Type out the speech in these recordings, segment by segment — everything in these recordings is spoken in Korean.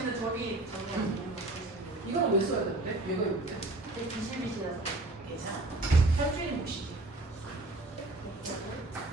근데 저기 이거는 왜 써야 되는데? 얘가 여기인데? 비실비실해서 괜찮아. 현주인 몫이지.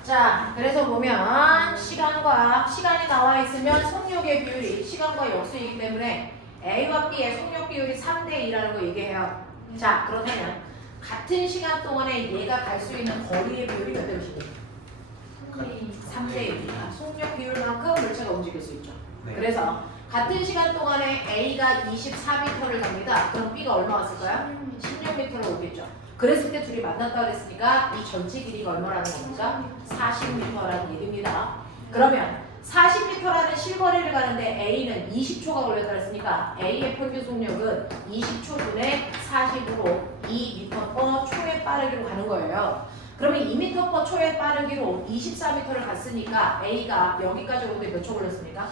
자, 그래서 보면 시간이 나와 있으면 속력의 비율이 시간과 역수이기 때문에 A와 B의 속력 비율이 3대 2라는 거 얘기해요. 자, 그렇다면 같은 시간 동안에 얘가 갈 수 있는 거리의 비율이 몇 대 몇이니? 3대 1. 속력 비율만큼 물체가 움직일 수 있죠. 네. 그래서 같은 시간 동안에 A가 24m를 갑니다. 그럼 B가 얼마 왔을까요? 16m를 오겠죠. 그랬을 때 둘이 만났다 그랬으니까 이 전체 길이가 얼마라는 겁니까? 40m라는 얘기입니다. 그러면 40m라는 실거리를 가는데 A는 20초가 걸렸다 그랬으니까 A의 평균 속력은 20초분의 40으로 2m/초의 빠르기로 가는 거예요. 그러면 2m/초의 빠르기로 24m를 갔으니까 A가 여기까지 오는데 몇 초 걸렸습니까?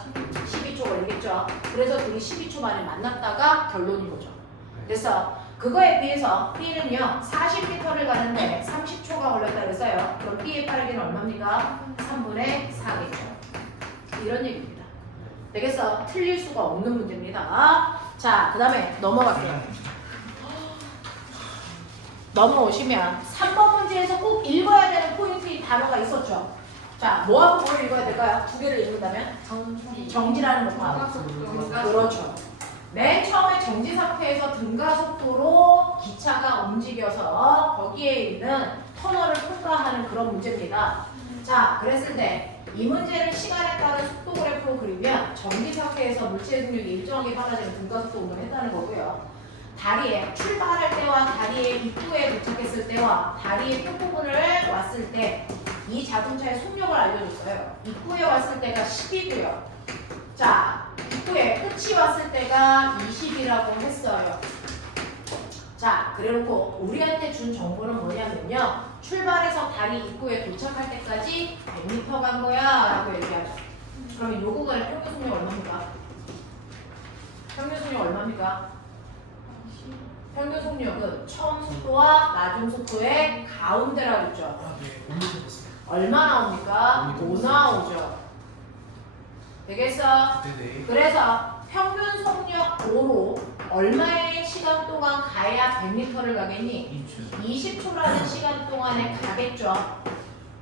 12초 걸리겠죠. 그래서 둘이 12초 만에 만났다가 결론인 거죠. 그래서 그거에 비해서 B는요 40m를 가는데 30초가 걸렸다 그랬어요. 그럼 B의 빠르기는 얼마입니까? 3분의 4겠죠. 이런 얘기입니다. 되겠어? 틀릴 수가 없는 문제입니다. 자, 그 다음에 넘어갈게요. 넘어오시면 3번 문제에서 꼭 읽어야 되는 포인트 단어가 있었죠. 자, 뭐하고 뭘 읽어야 될까요? 두 개를 읽는다면? 정지라는 것하고. 그렇죠. 맨 처음에 정지 상태에서 등가속도로 기차가 움직여서 거기에 있는 터널을 통과하는 그런 문제입니다. 자, 그랬을 때 이 문제를 시간에 따른 속도 그래프로 그리면 정지 상태에서 물체의 속력이 일정하게 빨라지는 등가속도 운동을 했다는 거고요. 다리에 출발할 때와 다리의 입구에 도착했을 때와 다리의 끝부분을 왔을 때 이 자동차의 속력을 알려줬어요. 입구에 왔을 때가 10이고요. 자, 입구에 끝이 왔을 때가 20이라고 했어요. 자, 그래놓고 우리한테 준 정보는 뭐냐면요. 출발해서 다리 입구에 도착할 때까지 100m 간 거야 라고 얘기하죠. 그러면 요 구간의 평균 속력 얼마입니까? 평균 속력 얼마입니까? 평균 속력은 처음 속도와 마중 속도의 가운데라고 했죠. 얼마 나옵니까? 5 나오죠. 되겠어? 네네. 그래서 평균 속력 5로 얼마의 시간 동안 가야 100m를 가겠니? 20초라는 시간 동안에 가겠죠.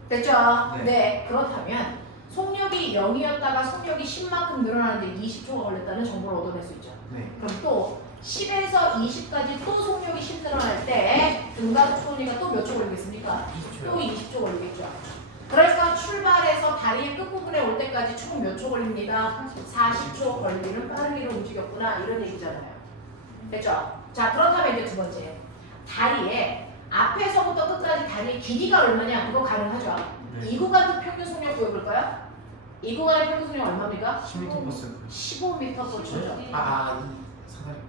됐죠? 네. 네. 그렇다면 속력이 0이었다가 속력이 10만큼 늘어나는데 20초가 걸렸다는 정보를 얻어낼 수 있죠. 네. 그럼 또 10에서 20까지 또 속력이 10 늘어날 때 등가속도니까 또 몇 초 걸리겠습니까? 20초요. 또 20초 걸리겠죠. 그러니까 출발해서 다리의 끝부분에 올 때까지 총 몇 초 걸립니다? 40초 걸리는 빠르기로 움직였구나 이런 얘기잖아요. 됐죠? 자, 그렇다면 이제 두 번째 다리에 앞에서부터 끝까지 다리의 길이가 얼마냐 그거 가능하죠? 네. 이 구간도 평균 속력 구해볼까요? 이 구간의 평균 속력 얼마입니까? 10m 버스. 15m/초죠. 이 사다리.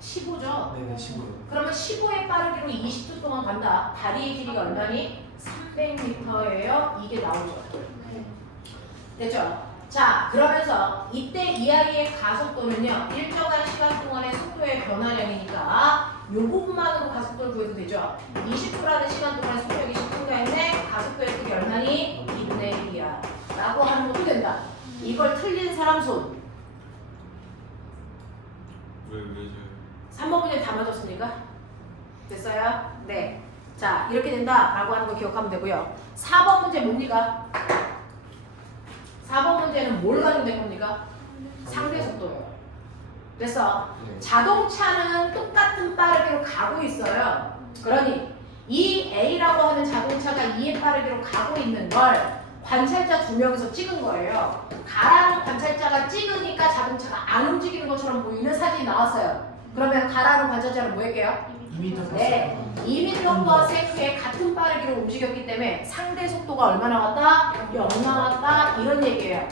15죠? 네네 15요. 그러면 15의 빠르기로 20초 동안 간다. 다리의 길이가 얼마니? 300m예요. 이게 나오죠. 됐죠? 자, 그러면서 이때 이 아이의 가속도는요. 일정한 시간 동안의 속도의 변화량이니까 이 부분만으로 가속도를 구해도 되죠. 20초라는 시간 동안의 속력이 10분간인데 가속도의 크기 얼마니? 2분의 1이야. 라고 하는 것도 된다. 이걸 틀린 사람 손. 왜 저? 3번 문제 다 맞았습니까? 됐어요? 네. 자, 이렇게 된다라고 하는 거 기억하면 되고요. 4번 문제 뭡니까? 4번 문제는 뭘 가지고 겁니까? 상대 속도예요. 그래서 네. 자동차는 똑같은 빠르기로 가고 있어요. 그러니 이 A라고 하는 자동차가 2의 빠르기로 가고 있는 걸 관찰자 2명이서 찍은 거예요. 가라는 관찰자가 찍으니까 자동차가 안 움직이는 것처럼 보이는 사진이 나왔어요. 그러면 가라는 관찰자는 뭐 할게요? 2m 버스. 네, 2m/s의 같은 빠르기로 움직였기 때문에 상대 속도가 얼마 나왔다? 0 나왔다 이런 얘기예요.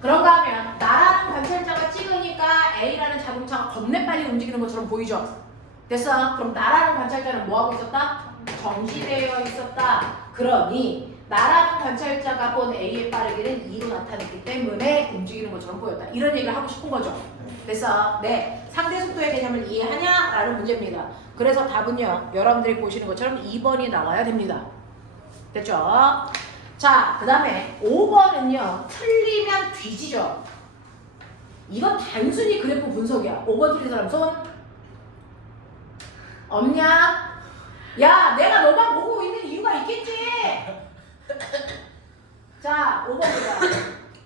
그런가 하면 나라는 관찰자가 찍으니까 A라는 자동차가 겁내 빨리 움직이는 것처럼 보이죠? 됐어? 그럼 나라는 관찰자는 뭐 하고 있었다? 정지되어 있었다. 그러니 나라는 관찰자가 본 A의 빠르기는 2로 나타냈기 때문에 움직이는 것처럼 보였다. 이런 얘기를 하고 싶은 거죠. 됐어? 네. 상대 속도의 개념을 이해하냐? 라는 문제입니다. 그래서 답은요. 여러분들이 보시는 것처럼 2번이 나와야 됩니다. 됐죠? 자, 그 다음에 5번은요. 틀리면 뒤지죠. 이건 단순히 그래프 분석이야. 5번 틀린 사람 손 없냐? 야, 내가 너만 보고 있는 이유가 있겠지. 자, 5번 보자.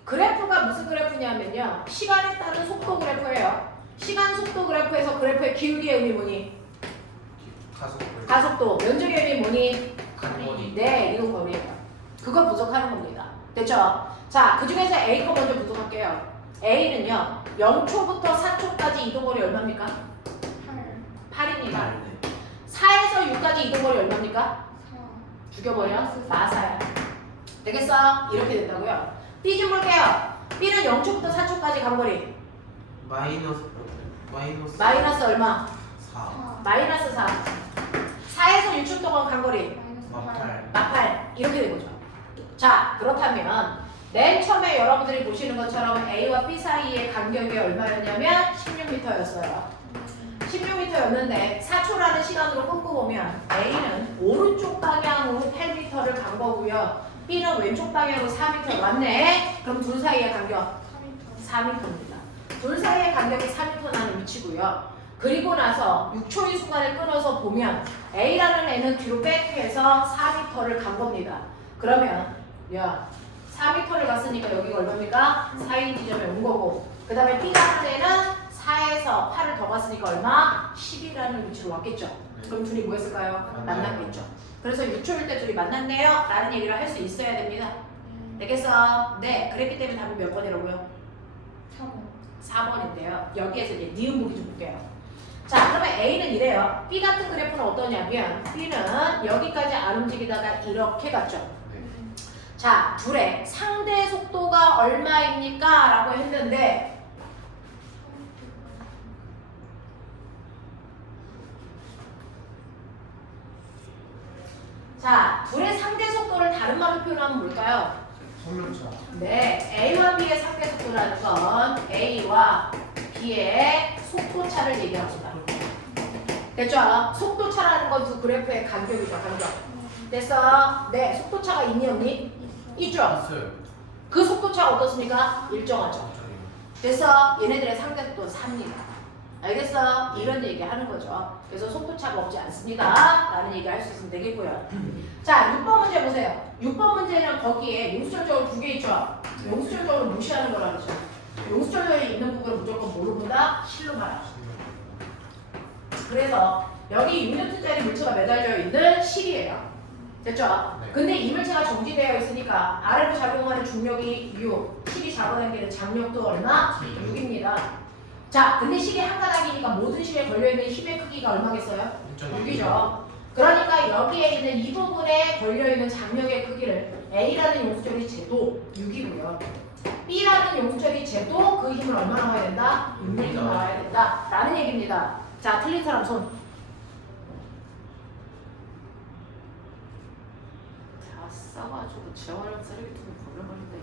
그래프가 무슨 그래프냐면요, 시간에 따른 속도 그래프예요. 시간 속도 그래프에서 그래프의 기울기의 의미 뭐니? 가속도. 면적의 의미 뭐니? 간거리. 네, 이동 거리예요. 그거 분석하는 겁니다. 됐죠? 자, 그 중에서 A 거 먼저 분석할게요. A는요, 0초부터 4초까지 이동거리 얼마입니까? 8입니다. 4에서 6까지 이동거리 얼마입니까? 죽여버려? 마사야. 되겠어? 이렇게 된다고요. B 좀 볼게요. B는 0초부터 4초까지 간 거리. 마이너스 얼마? 4. 마이너스 4. 4에서 6초 동안 간 거리. 8. 마팔. 이렇게 된 거죠. 자, 그렇다면 맨 처음에 여러분들이 보시는 것처럼 A와 B 사이의 간격이 얼마였냐면 16m였어요. 16m였는데 4초라는 시간으로 끊고 보면 A는 오른쪽 방향으로 8m를 간 거고요. B는 왼쪽 방향으로 4m 맞네. 그럼 둘 사이의 간격 4m입니다. 둘 사이의 간격이 4m 나는 위치고요. 그리고 나서 6초의 순간을 끊어서 보면 A라는 애는 뒤로 백해서 4m를 간 겁니다. 그러면 야, 4m를 갔으니까 여기가 얼마입니까? 4인 지점에 온 거고, 그 다음에 B라는 애는 4에서 8을 더 갔으니까 얼마? 10이라는 위치로 왔겠죠. 그럼 둘이 뭐 했을까요? 만났겠죠. 그래서 6초일 때 둘이 만났네요 라는 얘기를 할 수 있어야 됩니다. 되겠어? 네, 그랬기 때문에 답은 몇 번이라고요? 4번인데요. 여기에서 이제 니은 보기 좀 볼게요. 자, 그러면 A는 이래요. B 같은 그래프는 어떠냐면 B는 여기까지 안 움직이다가 이렇게 갔죠. 자, 둘의 상대 속도가 얼마입니까? 라고 했는데 자, 둘의 상대 속도를 다른 말로 표현하면 뭘까요? 성면차. 네, A와 B의 상대 속도라는 건 A와 B의 속도차를 얘기합니다. 됐죠? 속도차라는 건 두 그래프의 간격이죠, 간격. 됐어? 네, 속도차가 있니 없니? 있죠? 있어요. 그 속도차가 어떻습니까? 일정하죠. 그래서 얘네들의 상대 속도는 3입니다. 알겠어? 이런 얘기 하는 거죠. 그래서 속도차가 없지 않습니다 라는 얘기 할 수 있으면 되겠고요. 자, 6번 문제 보세요. 6번 문제는 거기에 용수철적으로 두 개 있죠. 용수철적으로 무시하는 거라 그러죠. 용수철적에 있는 부분을 무조건 뭐로 본다? 실로 봐라. 그래서 여기 6N짜리 물체가 매달려 있는 실이에요. 됐죠? 네. 근데 이 물체가 정지되어 있으니까 아래로 작용하는 중력이 6, 실이 잡아당기는 장력도 얼마? 6입니다. 자, 근데 실이 한 가닥이니까 모든 실에 걸려있는 힘의 크기가 얼마겠어요? 6이죠. 그러니까 여기에 있는 이 부분에 걸려있는 장력의 크기를 A라는 용수철이 재도 6이고요. B라는 용수철이 재도 그 힘을 얼마나 나와야 된다? 6만큼 나와야 된다 라는 얘기입니다. 자, 틀린 사람 손. 다 싸가지고 재활용 쓰레기통에 걸려버린다.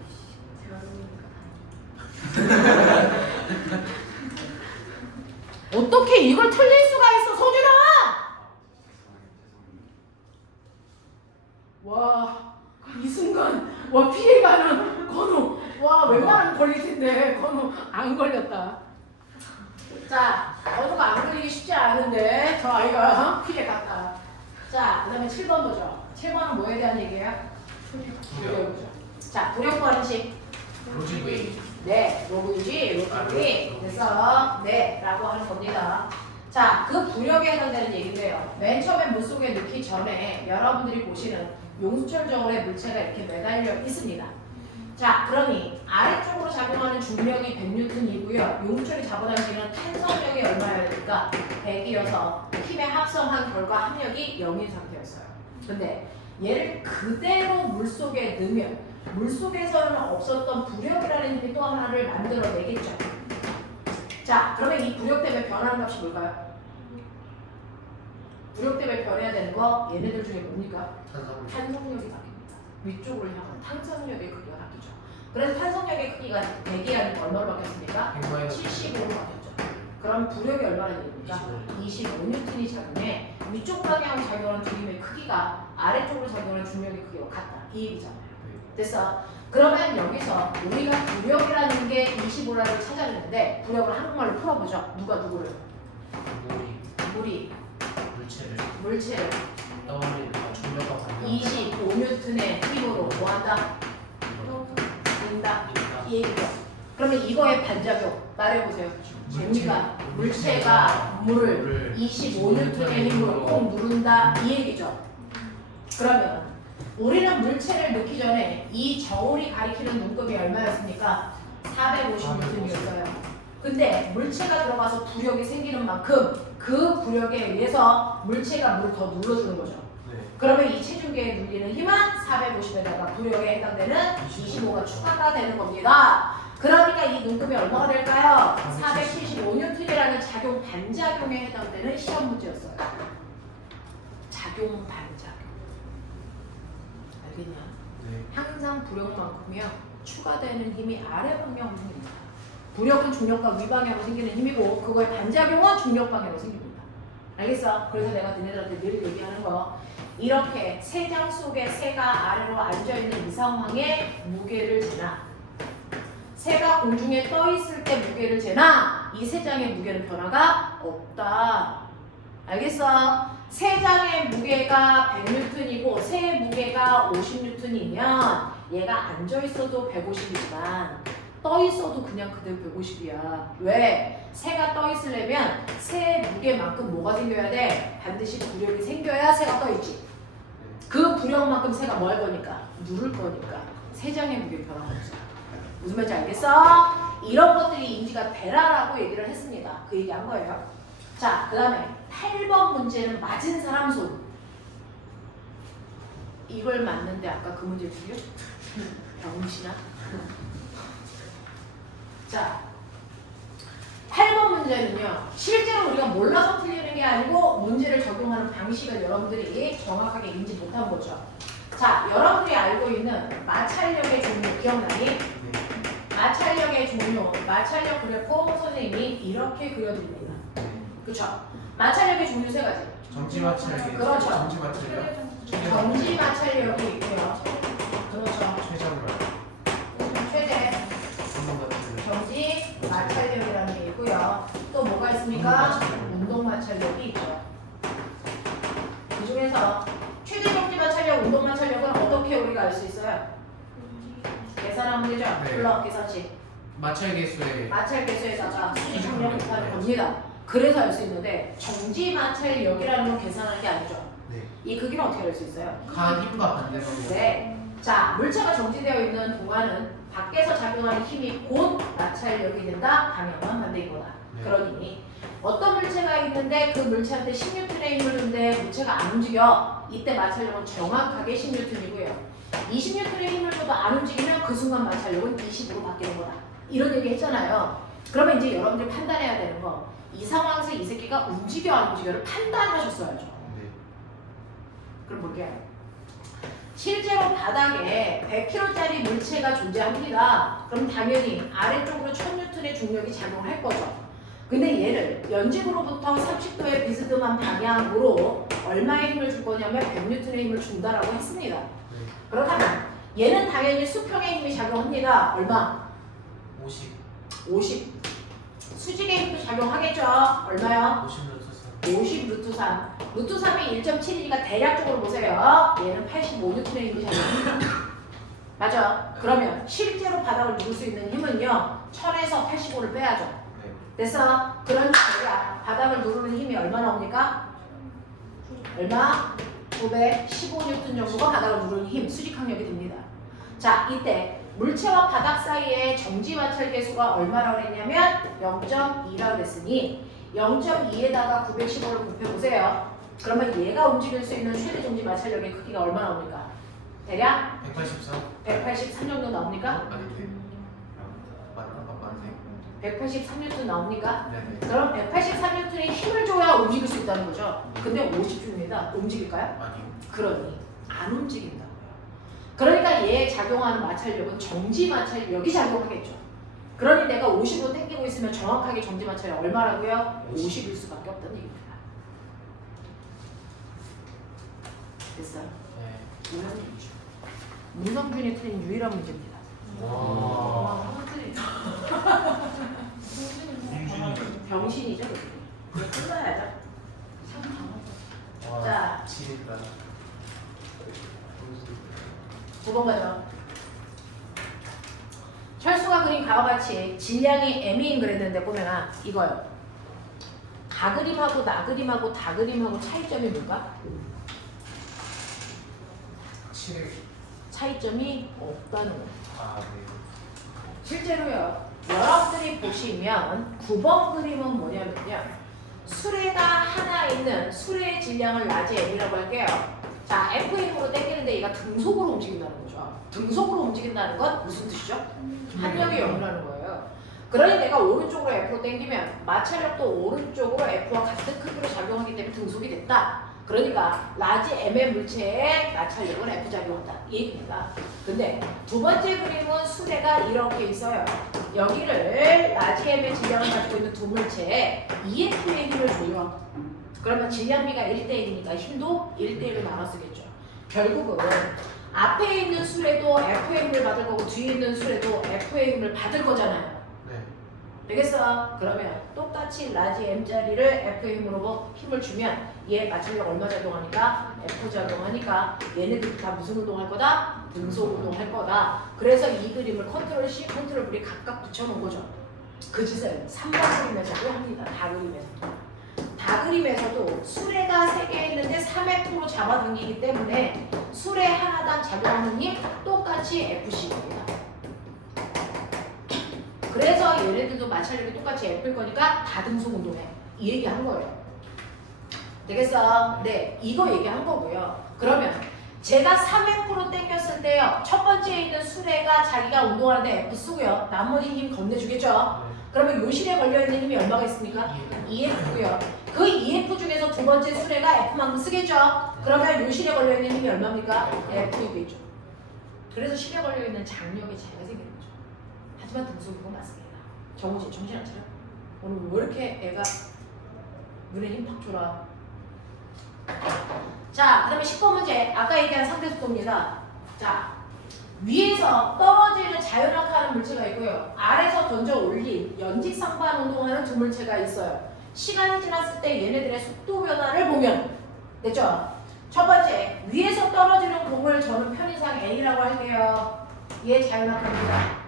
어떻게 이걸 틀릴 수가 있어, 소준아! 와, 이 순간, 와, 피해가는 건우. 와, 웬만하면 걸릴 텐데, 건우 안 걸렸다. 자, 건우가 안 걸리기 쉽지 않은데, 저 아이가 피해 갔다. 자, 그 다음에 7번 보죠. 7번은 뭐에 대한 얘기예요? 부력이죠. 자, 부력 구하는 식. 로직웨이. 네, 로그이지, 로그이. 그래서 네, 라고 하는 겁니다. 자, 그 부력에 해당되는 얘기인데요. 맨 처음에 물속에 넣기 전에 여러분들이 보시는 용수철저울의 물체가 이렇게 매달려 있습니다. 자, 그러니 아래쪽으로 작용하는 중력이 100N이고요. 용수철이 잡아당기는 탄성력이 얼마여야 될까? 100이어서 힘의 합성한 결과 합력이 0인 상태였어요. 근데 얘를 그대로 물속에 넣으면 물속에서는 없었던 부력이라는 힘이 또 하나를 만들어내겠죠. 자, 그러면 이 부력 때문에 변하는 값이 뭘까요? 부력 때문에 변해야 되는 거 얘네들 중에 뭡니까? 탄성력이 바뀝니다. 위쪽으로 향한 탄성력의 크기가 바뀌죠. 그래서 탄성력의 크기가 100이라는 얼마로 바뀌었습니까? 75로 바뀌었죠. 그럼 부력이 얼마나 됩니까? 25N이 작용해 위쪽 방향으로 작용하는 중력의 크기가 아래쪽으로 작용하는 중력의 크기와 같다. 이 얘기잖아요. 됐어? 그러면 여기서 우리가 부력이라는 근데 25라를 찾아냈는데 부력을 한국말로 풀어보죠. 누가 누구를? 물이 물체를 떠올리는 중력과 반대 25뉴턴의 힘으로 뭐한다? 인다. 이 얘기죠. 그러면 이거의 반작용 말해보세요. 재미가 물체가 물을 25뉴턴의 힘으로 꼭 누른다 이 얘기죠. 그러면 우리는 물체를 넣기 전에 이 저울이 가리키는 눈곱이 얼마였습니까? 450뉴턴이었어요. 근데 물체가 들어가서 부력이 생기는 만큼 그 부력에 의해서 물체가 물을 더 눌러주는 거죠. 네. 그러면 이 체중계에 눌리는 힘은 450에다가 부력에 해당되는 25가 추가가 되는 겁니다. 그러니까 이 눈곱이 얼마가 될까요? 475뉴턴이라는 작용 반작용에 해당되는 시험 문제였어요. 작용 반작용. 알겠냐? 네. 항상 부력만큼이요 추가되는 힘이 아래 방향으로 생깁니다. 부력은 중력과 위방향으로 생기는 힘이고 그거의 반작용은 중력 방향으로 생깁니다. 알겠어? 그래서 내가 너네들한테 늘 얘기하는 거 이렇게 세 장 속에 새가 아래로 앉아있는 이 상황에 무게를 재나 새가 공중에 떠 있을 때 무게를 재나 이 세 장의 무게는 변화가 없다. 알겠어? 세 장의 무게가 100뉴턴이고 새의 무게가 50뉴턴이면 얘가 앉아있어도 150이지만 떠있어도 그냥 그대로 150이야. 왜? 새가 떠있으려면 새 무게만큼 뭐가 생겨야 돼? 반드시 부력이 생겨야 새가 떠있지. 그 부력만큼 새가 뭐 할 거니까? 누를 거니까. 세 장의 무게 변화가 없어. 무슨 말인지 알겠어? 이런 것들이 인지가 되라라고 얘기를 했습니다. 그 얘기 한 거예요. 자, 그 다음에 8번 문제는 맞은 사람 손. 이걸 맞는데 아까 그 문제 틀려? 병신아? 자, 8번 문제는요. 실제로 우리가 몰라서 틀리는 게 아니고 문제를 적용하는 방식을 여러분들이 정확하게 인지 못한 거죠. 자, 여러분들이 알고 있는 마찰력의 종류 기억나니? 네. 마찰력의 종류, 마찰력 그래프 선생님이 이렇게 그려드립니다. 그쵸? 마찰력의 종류 세 가지. 정지 마찰력. 그렇죠. 정지 마찰력. 정지 마찰력이 있고요. 그렇죠. 최저로. 최대 정지 마찰력이라는 게 있고요. 또 뭐가 있습니까? 운동 마찰력이 있죠. 그 중에서 최대 정지 마찰력, 운동 마찰력은 어떻게 우리가 알 수 있어요? 계산하면 되죠? 네. 블럭 계산식. 마찰 개수에 마찰 개수에다가 수직항력 곱하는 겁니다. 그래서 알 수 있는데 정지 마찰력이라는 건 계산하는 게 아니죠. 네. 이 크기는 어떻게 알 수 있어요? 간 힘과 반대로. 네. 자, 물체가 정지되어 있는 동안은 밖에서 작용하는 힘이 곧 마찰력이 된다. 방향은 반대인 거다. 네. 그러니 어떤 물체가 있는데 그 물체한테 10뉴턴의 힘을 주는데 물체가 안 움직여. 이때 마찰력은 정확하게 10뉴턴이고요. 20뉴턴의 힘을 줘도 안 움직이면 그 순간 마찰력은 20으로 바뀌는 거다. 이런 얘기 했잖아요. 그러면 이제 여러분들이 판단해야 되는 거. 이 상황에서 이 새끼가 움직여 안 움직여를 판단하셨어야죠. 네. 그럼 볼게요. 실제로 바닥에 100kg짜리 물체가 존재합니다. 그럼 당연히 아래쪽으로 1000뉴턴의 중력이 작용할 거죠. 근데 얘를 연직으로부터 30도의 비스듬한 방향으로 얼마의 힘을 줄 거냐면 100뉴턴의 힘을 준다라고 했습니다. 네. 그렇다면 얘는 당연히 수평의 힘이 작용합니다. 얼마? 50. 50. 수직의 힘도 작용하겠죠. 얼마요? 50 루트 3. 루트 3이 1.7이니까 대략적으로 보세요. 얘는 85뉴턴의 힘이 작용합니다. 맞아. 그러면 실제로 바닥을 누를 수 있는 힘은요. 1000에서 85를 빼야죠. 네. 됐어? 그러니까 우리가 바닥을 누르는 힘이 얼마 나옵니까? 얼마? 915뉴턴 정도가 바닥을 누르는 힘, 수직항력이 됩니다. 자, 이때 물체와 바닥 사이의 정지 마찰 계수가 얼마라고 했냐면 0.2라고 했으니 0.2에다가 915를 곱해보세요. 그러면 얘가 움직일 수 있는 최대 정지 마찰력의 크기가 얼마 나옵니까? 대략 184. 183 정도 나옵니까? 아닌데. 맞네. 183뉴턴 나옵니까? 네네. 그럼 183뉴턴의 힘을 줘야 움직일 수 있다는 거죠. 근데 50주입니다. 움직일까요? 아니요. 그러니 안 움직인다고요. 그러니까 얘에 작용하는 마찰력은 정지 마찰력이 작용하겠죠. 그러니 내가 50으로 당기고 있으면 정확하게 정지 마찰력 얼마라고요? 50일 수밖에 없다는 얘기입니다. 됐어요? 네. 이런 얘기죠. 문성준이 틀린 유일한 문제입니다. 와. 병신이죠. 이거 끝나야죠. 와, 자. 지린다. 9번 가죠. 철수가 그린 가와 같이 질량이 M인 그랬는데 보면은 이거요. 가 그림하고 나 그림하고 다 그림하고 차이점이 뭘까? 7. 차이점이 없다는 거. 아, 네. 실제로요. 여러분들이 보시면 9번 그림은 뭐냐면요. 수레가 하나 있는 수레의 질량을 라지 M이라고 할게요. 자, FM으로 당기는데 얘가 등속으로 움직인다는 거죠. 등속으로 움직인다는 건 무슨 뜻이죠? 한력이 0이라는 거예요. 그러니 내가 오른쪽으로 F로 당기면 마찰력도 오른쪽으로 F와 같은 크기로 작용하기 때문에 등속이 됐다. 그러니까 라지 M의 물체에 마찰력은 F 작용한다. 이 얘기입니다. 근데 두 번째 그림은 수레가 이렇게 있어요. 여기를 라지 M의 질량을 가지고 있는 두 물체에 EF의 힘을 줘요. 그러면 질량비가 1대1이니까 힘도 1대1로 나눠 쓰겠죠. 결국은 앞에 있는 수레도 F의 힘을 받을 거고 뒤에 있는 수레도 F의 힘을 받을 거잖아요. 네. 되겠어? 그러면 똑같이 라지 M자리를 F의 힘으로 힘을 주면 얘 마찰력 얼마 작용하니까? F 작용하니까 얘네들 다 무슨 운동할 거다? 등속 운동할 거다. 그래서 이 그림을 컨트롤 C, 컨트롤 V를 각각 붙여놓은 거죠. 그 짓을 3번 그림에서도 합니다. 다 그림에서도. 다 그림에서도 수레가 3개 있는데 3F로 잡아당기기 때문에 수레 하나당 작용하는 힘 똑같이 FC입니다. 그래서 얘네들도 마찰력이 똑같이 F일 거니까 다 등속 운동해. 이 얘기 한 거예요. 되겠어? 네, 이거 얘기한 거고요. 그러면 제가 3F로 당겼을 때요. 첫 번째에 있는 수레가 자기가 운동하는데 F 쓰고요. 나머지 힘 건네주겠죠? 그러면 요 실에 걸려있는 힘이 얼마가 있습니까? EF고요. 그 EF 중에서 두 번째 수레가 F만큼 쓰겠죠? 그러면 요 실에 걸려있는 힘이 얼마입니까? F이겠죠. 그래서 실에 걸려있는 장력의 차이가 생기는 거죠. 하지만 등속이고 맞습니다. 정우진 정신 안 차려? 오늘 왜 이렇게 애가 눈에 힘 팍 줘라. 자, 그 다음에 10번 문제. 아까 얘기한 상대속도입니다. 자, 위에서 떨어지는 자연학하는 물체가 있고요. 아래서 던져 올린 연직상반 운동하는 두 물체가 있어요. 시간이 지났을 때 얘네들의 속도 변화를 보면 됐죠? 첫 번째, 위에서 떨어지는 공을 저는 편의상 A라고 할게요. 얘 자연학합니다.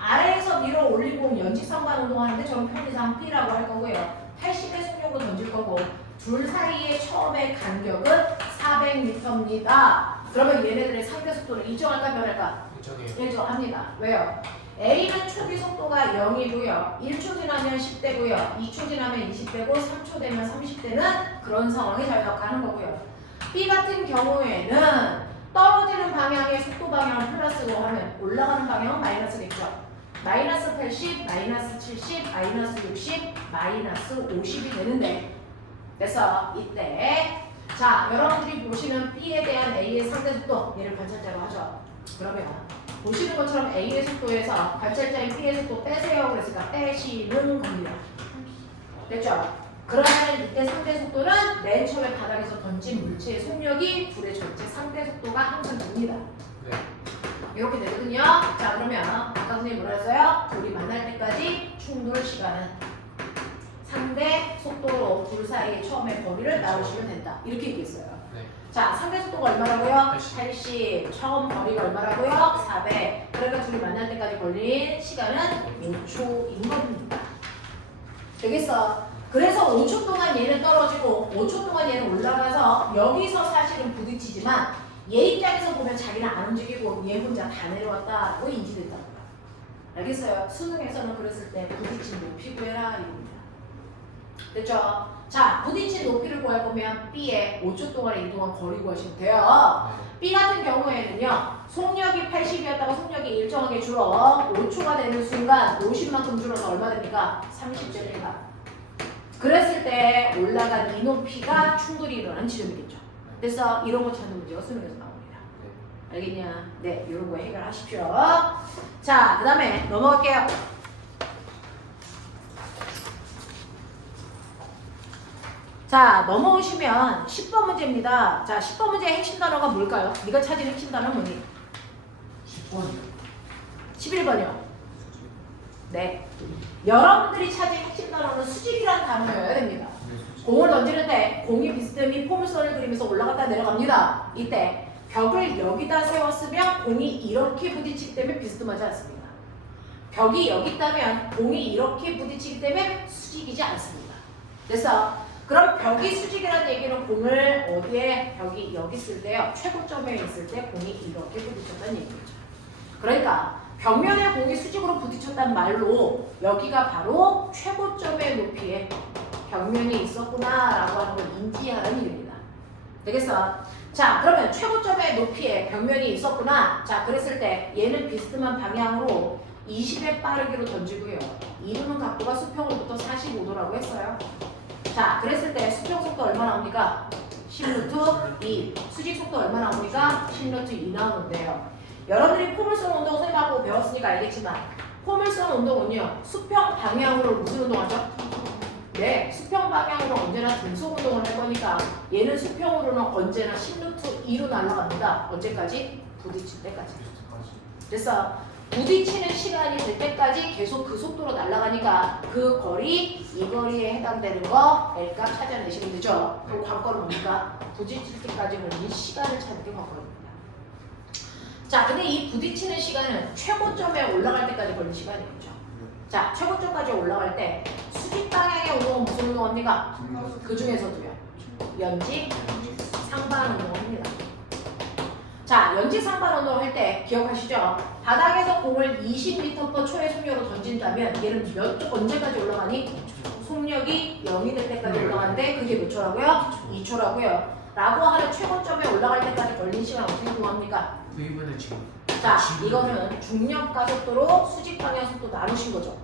아래에서 밀어 올린 공 연직상반 운동하는데 저는 편의상 B라고 할 거고요. 80의 속력으로 던질 거고 둘 사이의 처음의 간격은 400m입니다. 그러면 얘네들의 상대 속도를 일정할까 변할까? 일정합니다. 왜요? A는 초기 속도가 0이고요. 1초 지나면 10대고요. 2초 지나면 20대고 3초 되면 30대는 그런 상황이 자연학하는 거고요. B 같은 경우에는 떨어지는 방향의 속도 방향은 플러스고 하면 올라가는 방향은 마이너스겠죠. 마이너스 80, 마이너스 70, 마이너스 60, 마이너스 50이 되는데 그래서 이때 자 여러분들이 보시는 B에 대한 A의 상대 속도 얘를 관찰자로 하죠. 그러면 보시는 것처럼 A의 속도에서 관찰자인 B의 속도 빼세요. 그랬으니까 빼시는 겁니다. 됐죠? 그러면 이때 상대 속도는 맨 처음에 바닥에서 던진 물체의 속력이 둘의 전체 상대 속도가 항상 됩니다. 네. 이렇게 되거든요. 자 그러면 아까 선생님이 뭐라 했어요? 둘이 만날 때까지 충돌 시간은 상대 속도로 둘 사이의 처음에 거리를 나오시면 된다. 이렇게 얘기했어요. 네. 자 상대 속도가 얼마라고요? 80. 80. 처음 거리가 얼마라고요? 400. 그러니까 둘이 만날 때까지 걸린 시간은 5초인 겁니다. 되겠어? 그래서 5초 동안 얘는 떨어지고 5초 동안 얘는 올라가서 여기서 사실은 부딪히지만 얘 입장에서 보면 자기는 안 움직이고 얘 혼자 다 내려왔다고 인지된다고. 알겠어요? 수능에서는 그랬을 때 부딪힌 높이 구해라 이겁니다. 됐죠? 자, 부딪힌 높이를 구할 거면 B에 5초 동안에 이동한 거리 구하시면 돼요. B 같은 경우에는요. 속력이 80이었다가 속력이 일정하게 줄어 5초가 되는 순간 50만큼 줄어서 얼마 됩니까? 30점입니다. 그랬을 때 올라간 이 높이가 충돌이 일어난 지점이겠죠. 그래서 이런 거 찾는 문제가 수능에서 나옵니다. 알겠냐? 네, 이런 거 해결하십시오. 자, 그 다음에 넘어갈게요. 자, 넘어오시면 10번 문제입니다. 자, 10번 문제의 핵심 단어가 뭘까요? 네가 찾은 핵심 단어는 뭐니? 10번이요. 11번이요. 네. 여러분들이 찾은 핵심 단어는 수직이라는 단어여야 됩니다. 공을 던지는데 공이 비스듬히 포물선을 그리면서 올라갔다 내려갑니다. 이때 벽을 여기다 세웠으면 공이 이렇게 부딪히기 때문에 비스듬하지 않습니다. 벽이 여기 있다면 공이 이렇게 부딪히기 때문에 수직이지 않습니다. 그래서 그럼 벽이 수직이라는 얘기는 공을 어디에 벽이 여기 있을 때요. 최고점에 있을 때 공이 이렇게 부딪혔다는 얘기죠. 그러니까 벽면에 공이 수직으로 부딪혔단 말로 여기가 바로 최고점의 높이에 벽면이 있었구나라고 하는 걸 인지하는 일입니다. 되겠어? 자, 그러면 최고점의 높이에 벽면이 있었구나. 자, 그랬을 때 얘는 비스듬한 방향으로 20의 빠르기로 던지고요. 이루는 각도가 수평으로부터 45도라고 했어요. 자, 그랬을 때 수평 속도 얼마 나옵니까? 10루트 2. 수직 속도 얼마 나옵니까? 10루트 2 나오는데요. 여러분들이 포물선 운동 선생님하고 배웠으니까 알겠지만 포물선 운동은요. 수평 방향으로 무슨 운동하죠? 네, 수평 방향으로 언제나 등속 운동을 할 거니까 얘는 수평으로는 언제나 10루트 2로 날아갑니다. 언제까지? 부딪힐 때까지. 그래서 부딪히는 시간이 될 때까지 계속 그 속도로 날아가니까 그 거리, 이 거리에 해당되는 거 L값 찾아내시면 되죠. 그럼 관건은 뭡니까? 부딪힐 때까지 걸린 시간을 찾는 게 관건입니다. 자, 근데 이 부딪히는 시간은 최고점에 올라갈 때까지 걸린 시간이겠죠. 자, 최고점까지 올라갈 때 수직 방향의 운동은 무슨 운동합니까? 그 중에서도요. 연직, 상반 운동합니다. 자, 연직 상반 운동을 할 때 기억하시죠? 바닥에서 공을 20m/초의 속력으로 던진다면 얘는 언제까지 올라가니? 속력이 0이 될 때까지 올라가는데 그게 몇 초라고요? 2초라고요. 라고 하는 최고점에 올라갈 때까지 걸린 시간 어떻게 구합니까? 그 이분은 지금. 자, 이거는 중력과 속도로 수직 방향 속도 나누신 거죠.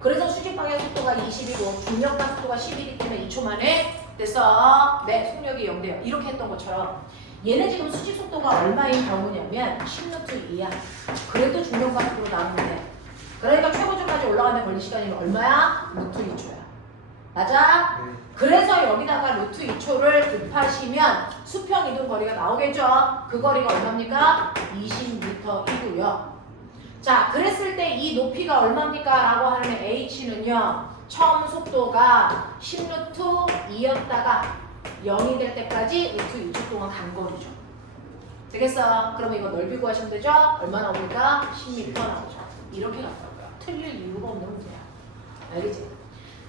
그래서 수직 방향 속도가 20이고 중력과 속도가 10이기 때문에 2초 만에 됐어. 네, 속력이 0돼요. 이렇게 했던 것처럼 얘는 지금 수직 속도가 얼마인 경우냐면 10루트 2야. 그래도 중력과 속도로 나누는데 그러니까 최고점까지 올라가는 걸린 시간이 얼마야? 루트 2초야. 맞아? 네. 그래서 여기다가 루트 2초를 곱하시면 수평 이동 거리가 나오겠죠? 그 거리가 얼마입니까? 20m이고요. 자, 그랬을 때 이 높이가 얼마입니까? 라고 하면 h는요. 처음 속도가 10루트 2였다가 0이 될 때까지 루트 2초 동안 간 거리죠. 되겠어? 그러면 이거 넓이 구하시면 되죠? 얼마 나옵니까? 10m 나오죠. 이렇게 간다고요. 틀릴 이유가 없는 문제야. 알겠지?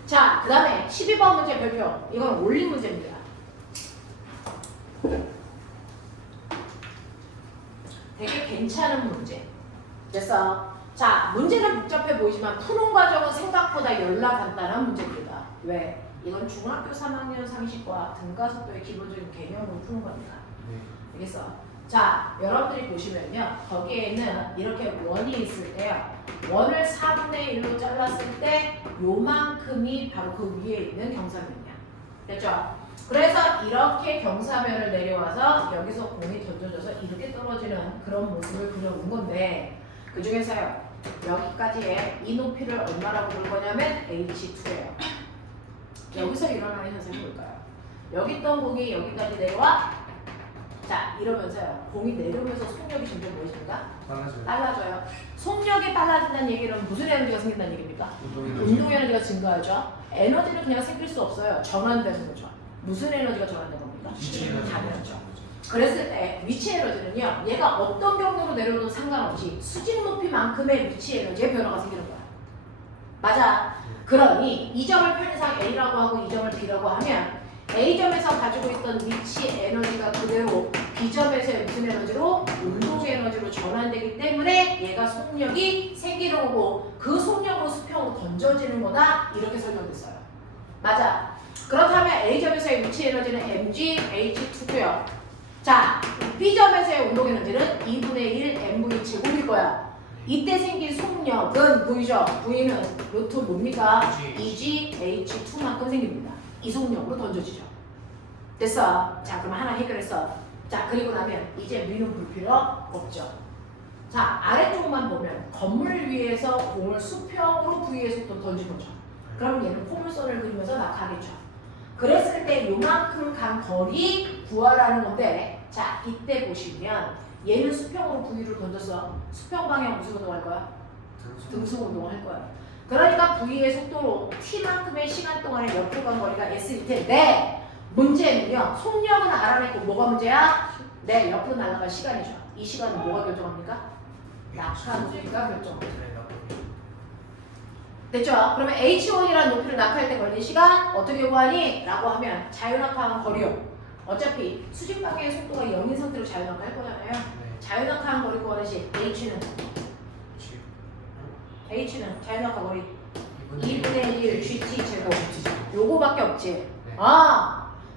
자, 그 다음에 12번 문제 별표. 이건 올린 문제입니다. 되게 괜찮은 문제. 됐어? 자, 문제는 복잡해 보이지만 푸는 과정은 생각보다 열나 간단한 문제입니다. 왜? 이건 중학교 3학년 상식과 등가속도의 기본적인 개념으로 푸는 겁니다. 네. 알겠어? 자, 여러분들이 보시면요. 거기에는 이렇게 원이 있을 때요. 원을 4분의 1로 잘랐을 때 요만큼이 바로 그 위에 있는 경사면이야. 됐죠? 그래서 이렇게 경사면을 내려와서 여기서 공이 던져져서 이렇게 떨어지는 그런 모습을 그려온 건데 그 중에서요. 여기까지의 이 높이를 얼마라고 부를 거냐면 h2예요. 여기서 일어나는 현상이 뭘까요? 여기 있던 공이 여기까지 내려와. 자, 이러면서요. 공이 내려오면서 속력이 점점 무엇입니까? 빨라져요. 빨라져요. 속력이 빨라진다는 얘기는 무슨 에너지가 생긴다는 얘기입니까? 운동 운동 에너지가 증가하죠. 에너지는 그냥 생길 수 없어요. 전환되는 거죠. 무슨 에너지가 전환된 겁니까? 위치 에너지. 당연하죠. 그랬을 때 위치 에너지는요. 얘가 어떤 경로로 내려오든 상관없이 수직 높이만큼의 위치 에너지의 변화가 생기는 거야. 맞아. 그러니 이 점을 편의상 A라고 하고 이 점을 B라고 하면 A점에서 가지고 있던 위치 에너지가 그대로 B점에서의 무슨 에너지로? 운동 에너지로 전환되기 때문에 얘가 속력이 생기는 거고 그 속력으로 수평으로 던져지는 거다. 이렇게 설명됐어요. 맞아. 그렇다면 A점에서의 위치 에너지는 mg, h2고요. 자, B점에서의 운동 에너지는 2분의 1 mv 제곱일 거야. 이때 생긴 속력은 보이죠? V는 루트 뭡니까? 2g, h2만큼 생깁니다. 이 속력으로 던져지죠. 됐어. 자, 그럼 하나 해결했어. 자, 그리고 나면 이제 V는 볼 필요 없죠. 자, 아래쪽만 보면 건물 위에서 공을 수평으로 V의 속도로 던진 거죠. 그럼 얘는 포물선을 그리면서 나가겠죠. 그랬을 때 요만큼 간 거리 구하라는 건데 자, 이때 보시면 얘는 수평으로 V로 던져서 수평 방향 무슨 운동할 거야? 등속 운동을 할 거야. 그러니까 V의 속도로 T만큼의 시간 동안에 옆으로 간 거리가 S일 텐데 문제는요. 속력은 알아냈고 뭐가 문제야? 네, 옆으로 날아갈 시간이죠. 이 시간은 뭐가 결정합니까? 낙하 높이가 결정합니다. 됐죠? 그러면 H1이라는 높이를 낙하할 때 걸린 시간 어떻게 구하니? 라고 하면 자유낙하한 거리요. 어차피 수직 방향의 속도가 0인 상태로 자유낙하할 거잖아요. 자유낙하한 거리 구하는 시 H는 자유낙하 거리 2분의 1 GT 제곱 요거밖에 없지.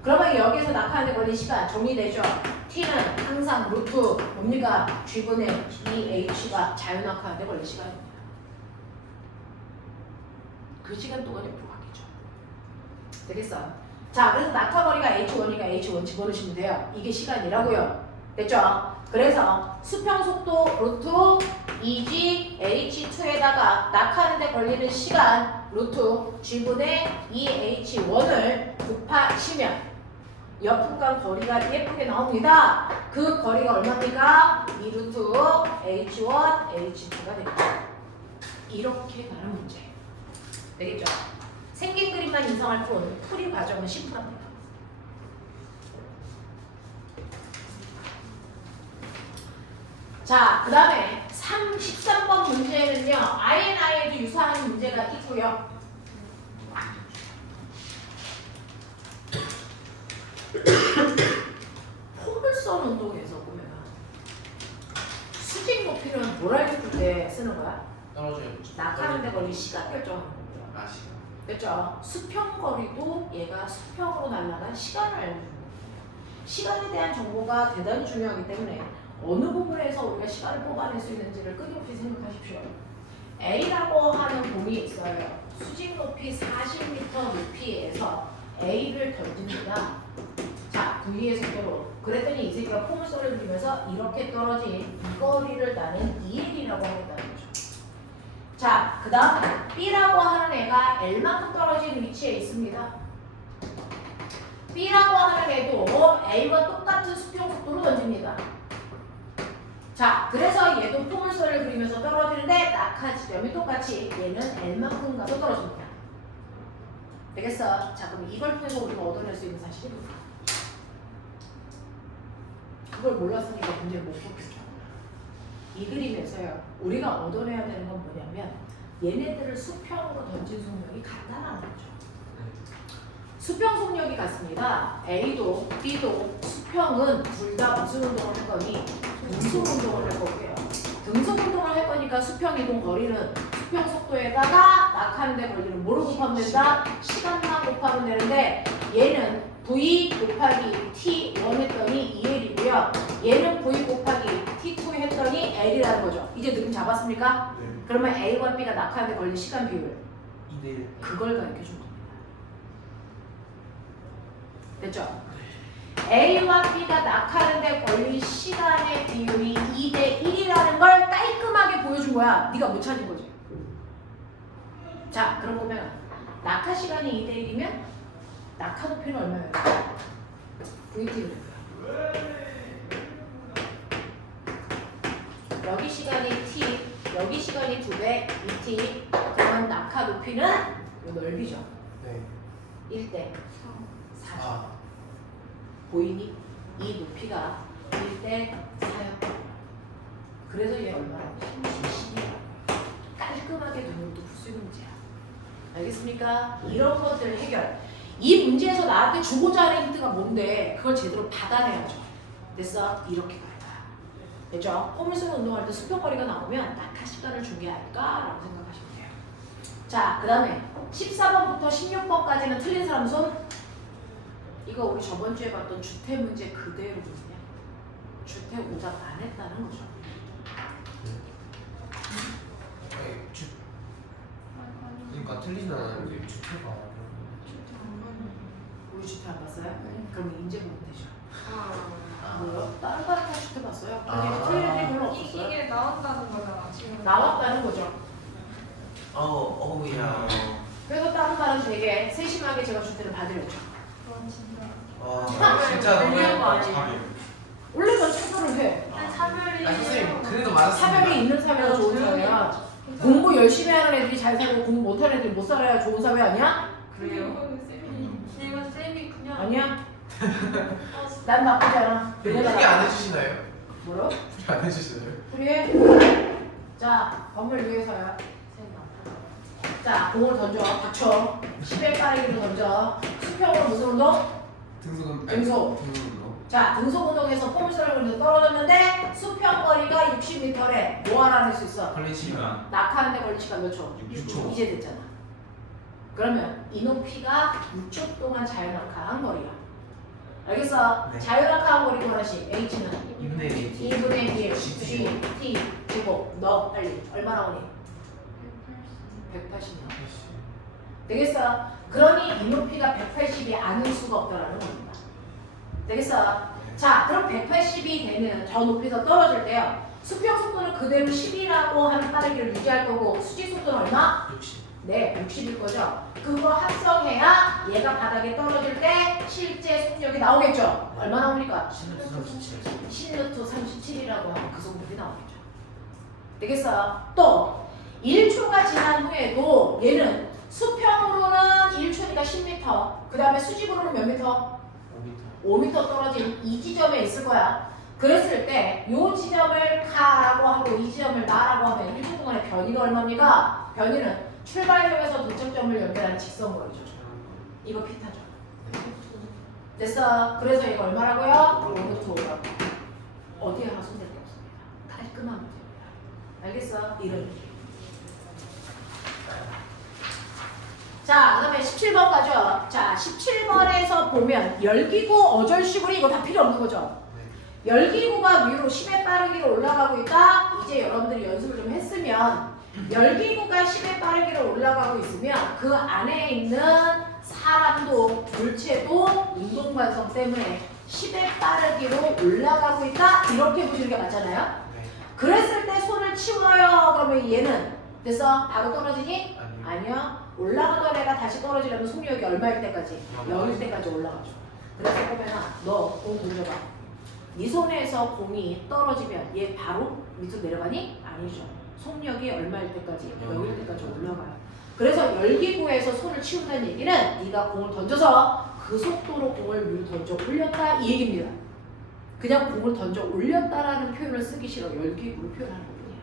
그러면 여기서 낙하하는데 걸린 시간 정리되죠? T는 항상 루트 뭡니까? G분의 2H가 자유낙하하는데 걸린 시간입니다. 그 시간 동안 옆으로 가겠죠. 되겠어? 자, 그래서 낙하거리가 H1이니까 H1 집어넣으시면 돼요. 이게 시간이라고요. 됐죠? 그래서 수평속도 루트 2G H2에다가 낙하하는데 걸리는 시간 루트 G분의 2H1을 곱하시면 옆으로 간 거리가 예쁘게 나옵니다. 그 거리가 얼마입니까? 2 루트 H1 H2가 됩니다. 이렇게 가는 문제. 되겠죠? 생긴 그림만 인상할 뿐 풀이 과정은 심플합니다. 자, 그 다음에 13번 문제는요. INI에도 유사한 문제가 있고요. 포물선 운동에서 보면 수직 높이는 뭘 알려줄 때 쓰는 거야? 떨어져요. 낙하하는데 걸린 시간 결정하는 거고요. 시간. 그렇죠? 수평거리도 얘가 수평으로 날아간 시간을 알려주는 거예요. 시간에 대한 정보가 대단히 중요하기 때문에 어느 부분에서 우리가 시간을 뽑아낼 수 있는지를 끊임없이 생각하십시오. A라고 하는 공이 있어요. 수직 높이 40m 높이에서 A를 던집니다. 자, V의 속도로. 그랬더니 이 새끼가 포물선을 그리면서 이렇게 떨어진 이 거리를 나는 EL이라고 하겠다는 거죠. 자, 그 다음 B라고 하는 애가 L만큼 떨어진 위치에 있습니다. B라고 하는 애도 A와 똑같은 수평 속도로 던집니다. 자, 그래서 얘도 포물선을 그리면서 떨어지는데 낙하 지점이 똑같이 얘는 L만큼 가서 떨어집니다. 되겠어? 자, 그럼 이걸 통해서 우리가 얻어낼 수 있는 사실이 뭘까? 그걸 몰랐으니까 문제를 못 풀겠죠. 이 그림에서요, 우리가 얻어내야 되는 건 뭐냐면 얘네들을 수평으로 던진 속력이 같다라는 거죠. 수평 속력이 같습니다. A도 B도 수평은 둘 다 무슨 운동을 할 거니? 등속 운동을 할 거고요. 등속 운동을 할 거니까 수평 이동 거리는 수평 속도에다가 낙하하는데 거리는 뭐로 곱하면 된다? 시간만 곱하면 되는데 얘는 V 곱하기 T1 했더니 2L이고요. 얘는 V 곱하기 T2 했더니 L이라는 거죠. 이제 느낌 잡았습니까? 네. 그러면 A와 B가 낙하하는데 걸린 시간 비율 2대1. 그걸 가르쳐 준 겁니다. 됐죠? A와 B가 낙하하는데 걸린 시간의 비율이 2대 1이라는 걸 깔끔하게 보여준 거야. 네가 못 찾은 거지. 자, 그럼 보면 낙하 시간이 2대 1이면 낙하 높이는 얼마예요? VT를 여기 시간이 T, 여기 시간이 2배, 2T. 그러면 낙하 높이는 이 넓이죠. 네. 1대 4죠. 아. 보이니? 이 높이가 1대 4였고 그래서 얘 얼마나 10이야. 깔끔하게 눈으로도 풀 수 있는 문제야. 알겠습니까? 이런 것들 해결. 이 문제에서 나한테 주고자 하는 힌트가 뭔데 그걸 제대로 받아내야죠. 됐어? 이렇게 가야 돼. 됐죠? 포물선 운동할 때 수평거리가 나오면 낙하 시간을 준 게 아닐까라고 생각하시면 돼요. 자, 그 다음에 14번부터 16번까지는 틀린 사람 손. 이거 우리 저번 주에 봤던 주태 문제 그대로거든요. 주태 오답 안 했다는 거죠. 그러니까 틀리진 않았는데 주체가. 우리 주태 안 봤어요? 네. 그럼 이제 보면 되죠. 아. 뭐요? 다른 다 주태 봤어요. 아. 근데 틀린 애들이 별로 없었어요. 이게 나온다는 거잖아 지금. 나왔다는 거죠. 어우야. 그래서 다른 말은 되게 세심하게 제가 주태를 봐드렸죠. 진짜. 와 진짜 너무 너무 아니에요? 원래 난 차별을 해. 아니 차별이. 아 선생님 그래도 맞았습니다. 차별이 있는 사회가 좋은 사회야. 공부 열심히 하는 애들이 잘 살고 공부 못하는 애들이 못 살아야 좋은 사회 아니야? 그래요? 제가 쌤이 그냥 아니야? 난 나쁘지 않아. 소개 내가 안 해주시나요? 뭐라? 소개 안 해주시나요? 그래. 자, 건물 위에서야. 자, 공을 던져. 받쳐. 10에 빠르기로 던져. 수평으로 무슨 운동? 등속 등속. 등속 자, 등속 운동에서 포물선을 떨어졌는데 수평 거리가 60m래. 뭐 하나 수 있어? 걸린 시간 낙하하는데 걸린 시간 몇 초? 6초. 이제 됐잖아. 그러면 이 높이가 6초 동안 자유낙하한 거리야. 알겠어? 네. 자유낙하한 거리 하나씩. H는 2분의 2분의 1 G T 제곱. 너 빨리 얼마나 오니? 180이야. 되겠어? 그러니 이 높이가 180이 아닐 수가 없다라는 겁니다. 되겠어? 자, 그럼 180이 되는 저 높이에서 떨어질 때요. 수평 속도는 그대로 10이라고 하는 빠르기를 유지할 거고 수직 속도는 얼마? 60 네, 60일 거죠. 그거 합성해야 얘가 바닥에 떨어질 때 실제 속력이 나오겠죠. 얼마 나옵니까? 10N 37이라고 하면 그 속력이 나오겠죠. 되겠어? 또 1초가 지난 후에도 얘는 수평으로는 1초니까 10m, 그 다음에 수직으로는 몇 미터? 5m 떨어진 이 지점에 있을 거야. 그랬을 때 이 지점을 가라고 하고 이 지점을 나라고 하면 1초 동안의 변이가 얼마입니까? 변이는 출발점에서 도착점을 연결하는 직선거리죠. 이거 피타죠. 됐어? 그래서 이거 얼마라고요? 5m 오라고. 어디에 하나 손댈 게 없습니다. 깔끔한 문제입니다. 알겠어? 이런 느낌. 자, 그 다음에 17번 가죠. 자, 17번에서 보면 열기구, 어절시구리 이거 다 필요 없는 거죠. 열기구가 위로 10의 빠르기로 올라가고 있다. 이제 여러분들이 연습을 좀 했으면 열기구가 10의 빠르기로 올라가고 있으면 그 안에 있는 사람도 물체도 운동관성 때문에 10의 빠르기로 올라가고 있다. 이렇게 보시는 게 맞잖아요. 그랬을 때 손을 치워요. 그러면 얘는 됐어? 바로 떨어지니? 아니요. 올라가던 애가 다시 떨어지려면 속력이 얼마일 때까지? 0일 때까지 올라가죠. 그래서 보면 너 공 돌려봐. 네 손에서 공이 떨어지면 얘 바로 밑으로 내려가니? 아니죠. 속력이 얼마일 때까지? 0일 때까지 올라가요. 그래서 열기구에서 손을 치운다는 얘기는 네가 공을 던져서 그 속도로 공을 위로 던져 올렸다 이 얘기입니다. 그냥 공을 던져 올렸다라는 표현을 쓰기 싫어. 열기구로 표현하는 거군요.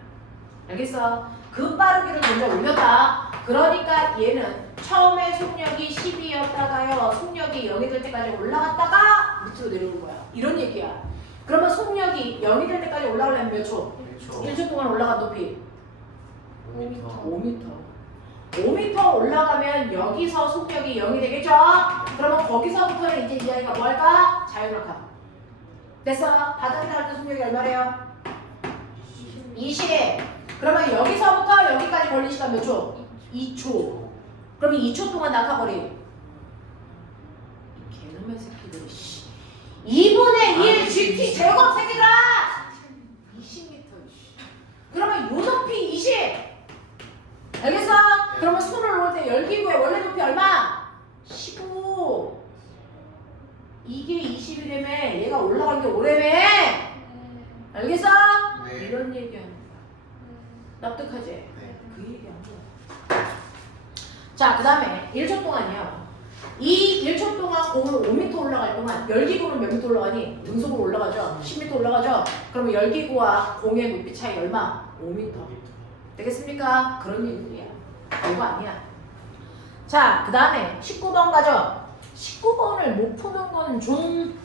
알겠어? 그 빠르기를 던져 올렸다. 그러니까 얘는 처음에 속력이 10이었다가요. 속력이 0이 될 때까지 올라갔다가 밑으로 내려오는 거야. 이런 얘기야. 그러면 속력이 0이 될 때까지 올라가려면 몇 초? 1초 동안 올라간 높이 5m. 5m 올라가면 여기서 속력이 0이 되겠죠? 그러면 거기서부터는 이제 이 아이가 뭐 할까? 자유낙하. 됐어? 바닥에 닿을 때 속력이 얼마래요? 20. 그러면 여기서부터 여기까지 걸린 시간 몇 초? 2초. 그러면 2초 동안 낙하거리. 이 개놈의 새끼들이 2분의 1 GT 제곱 새끼들아! 20m. 그러면 요 높이 20. 알겠어? 그러면 손을 놓을 때 열기구의 원래 높이 얼마? 15. 이게 20이라며 얘가 올라간 게 오래매. 알겠어? 네. 이런 얘기하는 거야. 납득하지? 네. 그 얘기하는 거야. 자, 그 다음에 1초 동안이요. 이 1초 동안 공으로 5m 올라갈 동안 열기구는 몇 미터 올라가니? 등속으로 올라가죠? 10m 올라가죠? 그러면 열기구와 공의 높이 차이 얼마? 5m. 되겠습니까? 그런 얘기들이야. 별거 아니야. 자, 그 다음에 19번 가죠? 19번을 못 푸는 건 좀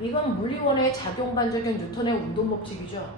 이건 물리원의 작용 반작용 뉴턴의 운동 법칙이죠.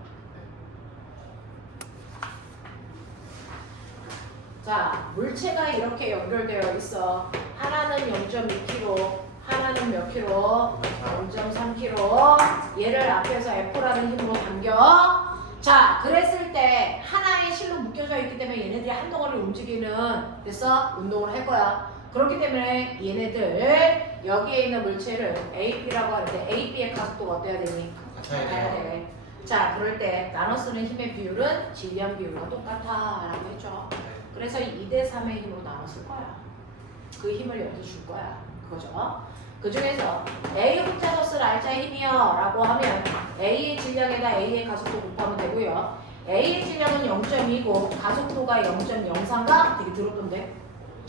자, 물체가 이렇게 연결되어 있어. 하나는 0.2kg, 하나는 몇 킬로? 0.3kg. 얘를 앞에서 F라는 힘으로 당겨. 자, 그랬을 때 하나의 실로 묶여져 있기 때문에 얘네들이 한 덩어리를 움직이는 됐어? 운동을 할 거야. 그렇기 때문에 얘네들 여기에 있는 물체를 AP라고 하는데 AP의 가속도가 어때야 되니? 같아야 돼. 자, 그럴 때 나눠 쓰는 힘의 비율은 질량 비율과 똑같아 라고 했죠. 그래서 2대 3의 힘으로 나눠 쓸 거야. 그 힘을 여기서 줄 거야. 그거죠. 그 중에서 A 혼자서 쓸 알자의 힘이요 라고 하면 A의 질량에다 A의 가속도 곱하면 되고요. A의 질량은 0.2고 가속도가 0.03가 되게 들었던데.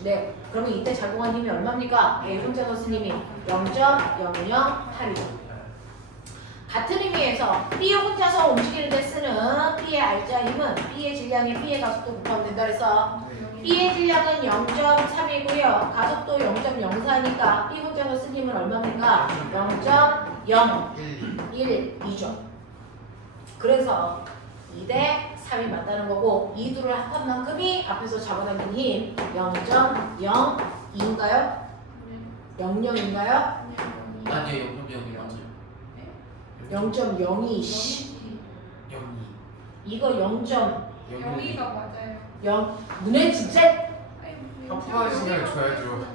네, 그러면 이때 작용한 힘이 얼마입니까? A 혼자서 쓴 힘이 0.008이죠. 같은 의미에서 B 혼자서 움직이는 데 쓰는 B의 알자 힘은 B의 질량에 B의 가속도 곱하면 된다 그래서 B의 질량은 0.3이고요. 가속도 0.04니까 B 혼자서 쓴 힘은 얼마입니까? 0.012죠. 그래서 2대 3이 맞다는 거고 이 둘을 합한 만큼이 앞에서 잡아당긴 힘 0.02인가요? 00인가요? 아니요 0.0이 맞아요. 0.02 0이 이거 0.0 영희가 맞아요. 눈에 진짜 협소한 시간을 줘야죠.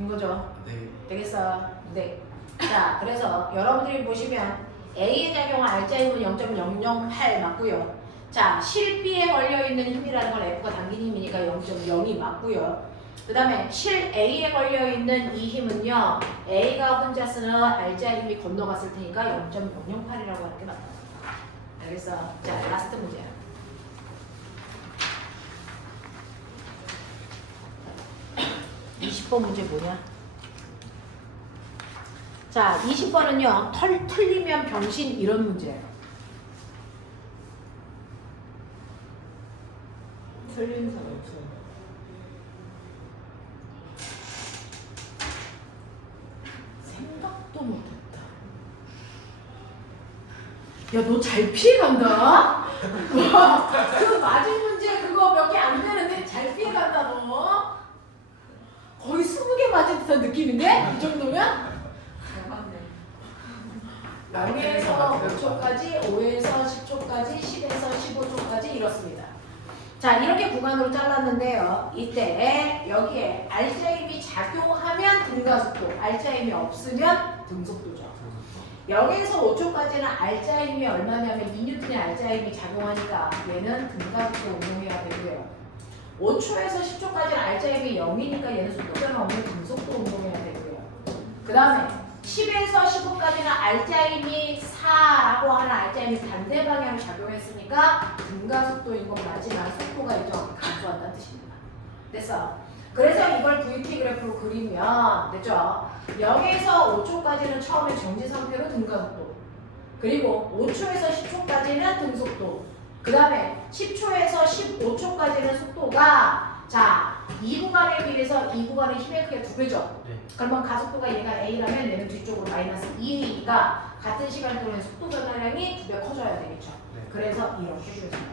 이거죠. 네. 되겠어. 네. 자, 그래서 여러분들이 보시면 A에 작용한 알자 힘은 0.008 맞고요. 자, 실 B에 걸려있는 힘이라는 건 F가 당긴 힘이니까 0.0이 맞고요. 그 다음에 실 A에 걸려있는 이 힘은요. A가 혼자 쓰는 알자 힘이 건너갔을 테니까 0.008이라고 하는 게 맞다. 알겠어? 자, 라스트 문제야. 이 20번 문제 뭐냐? 자, 20번은요. 틀리면 병신 이런 문제예요. 틀린 사람 없어요. 생각도 못했다. 야, 너 잘 피해간다? 와, 그 맞은 문제 그거 몇 개 안 되는데 잘 피해간다 너. 거의 20개 맞은 듯한 느낌인데? 이 정도면? 0에서 5초까지, 5에서 10초까지, 10에서 15초까지 이렇습니다. 자, 이렇게 구간으로 잘랐는데요. 이때 여기에 알자 힘이 작용하면 등가속도, 알자 힘이 없으면 등속도죠. 0에서 5초까지는 알자 힘이 얼마냐면 2N의 알자 힘이 작용하니까 얘는 등가속도 운용해야 되고요. 5초에서 10초까지는 알자 힘이 0이니까 얘는 속도변화 없는 등속도 운동해야 되고요. 그 다음에 10에서 15까지는 알자 힘이 4라고 하는 알자 힘이 반대 방향으로 작용했으니까 등가속도인 건 맞지만 속도가 일정 감소한다는 뜻입니다. 됐어? 그래서 이걸 VT 그래프로 그리면 됐죠? 0에서 5초까지는 처음에 정지 상태로 등가속도, 그리고 5초에서 10초까지는 등속도, 그 다음에 10초에서 15초까지는 속도가 자, 이 구간에 비해서 이 구간의 힘의 크기가 2배죠. 네. 그러면 가속도가 얘가 A라면 얘는 뒤쪽으로 마이너스 2A가 같은 시간 동안 속도 변화량이 2배 커져야 되겠죠. 네. 그래서 이렇게 그려집니다.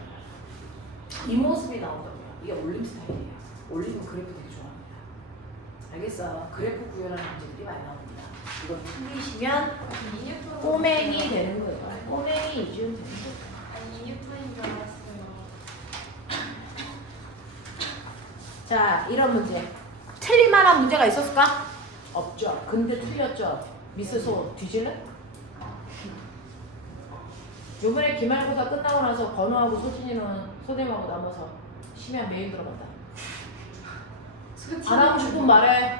이 모습이 나오거든요. 이게 올림 스타일이에요. 올림은 그래프 되게 좋아합니다. 알겠어? 그래프 구현하는 문제들이 많이 나옵니다. 이거 틀리시면 꼬맹이 되는 거예요. 꼬맹이 이중 되는 거예요. 아니 2N인 줄 알았어요. 자, 이런 문제. 틀릴만한 문제가 있었을까? 없죠. 근데 틀렸죠. 미스소 뒤질래? 요번에 기말고사 끝나고 나서 건우하고 소진이는 소대하고 남아서 심야 메일 들어간다. 안 하고 싶으면 말해.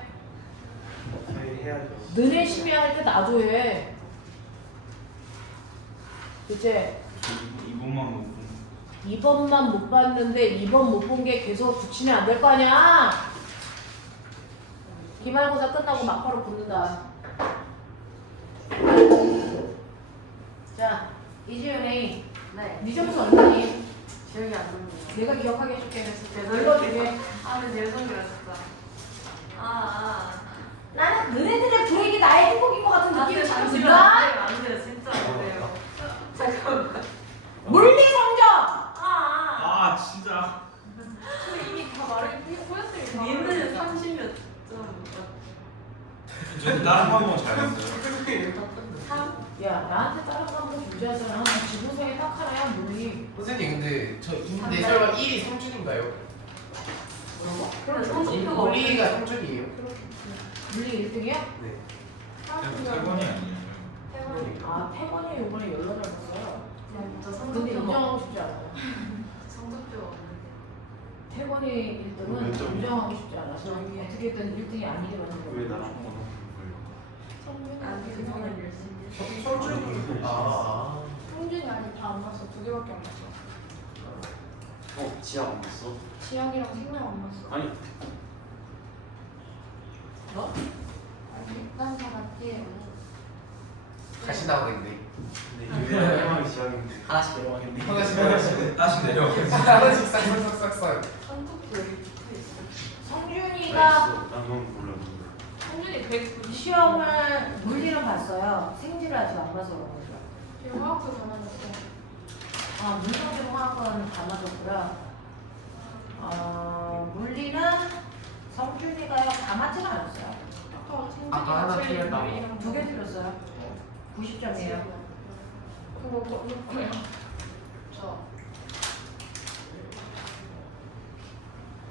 매일 해야죠. 너네 심야 할 때 나도 해. 그치? 이번만 못 2번만 못 봤는데 2번 못 본 게 계속 붙이면 안 될 거 아니야? 기말고사 끝나고 막바로 붙는다. 자, 이지연이 네 점수 얼마니? 기억이 안 납니다. 내가 기억하게 해줄게. 죄송해요. 읽어주게. 아, 근데 죄송해요, 진짜. 나는 너네들의 불행이 나의 행복인 것 같은 느낌이 자꾸 잠시만. 든다. 안 돼요, 진짜 안 돼요. 잠깐만. 물리 성적! 아 진짜 근데 이미 다 보였어요. 니는 30몇 점. 저 다른 거 한번 잘했어요. 3? 야, 나한테 다른 거 한번 준비하잖아. 지구상에 딱 하나야, 물리. 선생님 근데 저 내설과 1이 3준인가요? 그럼 30표가 물리가 3준이에요? 물리 1등이야? 네. 대본이 아니에요. 아, 태권이 요번에 연락을 했어요. 저 근데 성적표 인정하고 싶지 않아요. 성적표 없는데. 태권 태권이 1등은 몇 점이야? 인정하고 싶지 않아서 어떻게든 1등이 아니게 만든 왜 거예요. 나랑 한 번? 아니 그거는 열심히. 성준이. 아. 성준이 아직 다안 났어. 2개밖에 안 났어. 지압 안 봤어? 지학이랑 생명 안 났어. 아니 너? 아니 일단 다 맞지. 다시 나오겠네. 근데 유일한 지압인데 하나씩 내려가겠네. 하나씩 다시 내려. 하나씩 싹싹싹싹. 선톡도 여기 붙어있어. 성준이가 난 그건 몰랐는데 성준이 190. 시험을 물리는 봤어요. 생지를 아직 안 봐서 그런 거죠. 화학도 다 맞았어. 아, 문성중 화학은 다 맞았고요. 물리는 성준이가요 다 맞지는 않았어요. 아까 하나 틀렸다고. 2개 틀렸어요. 90점이에요. 그거 뭐야? 저.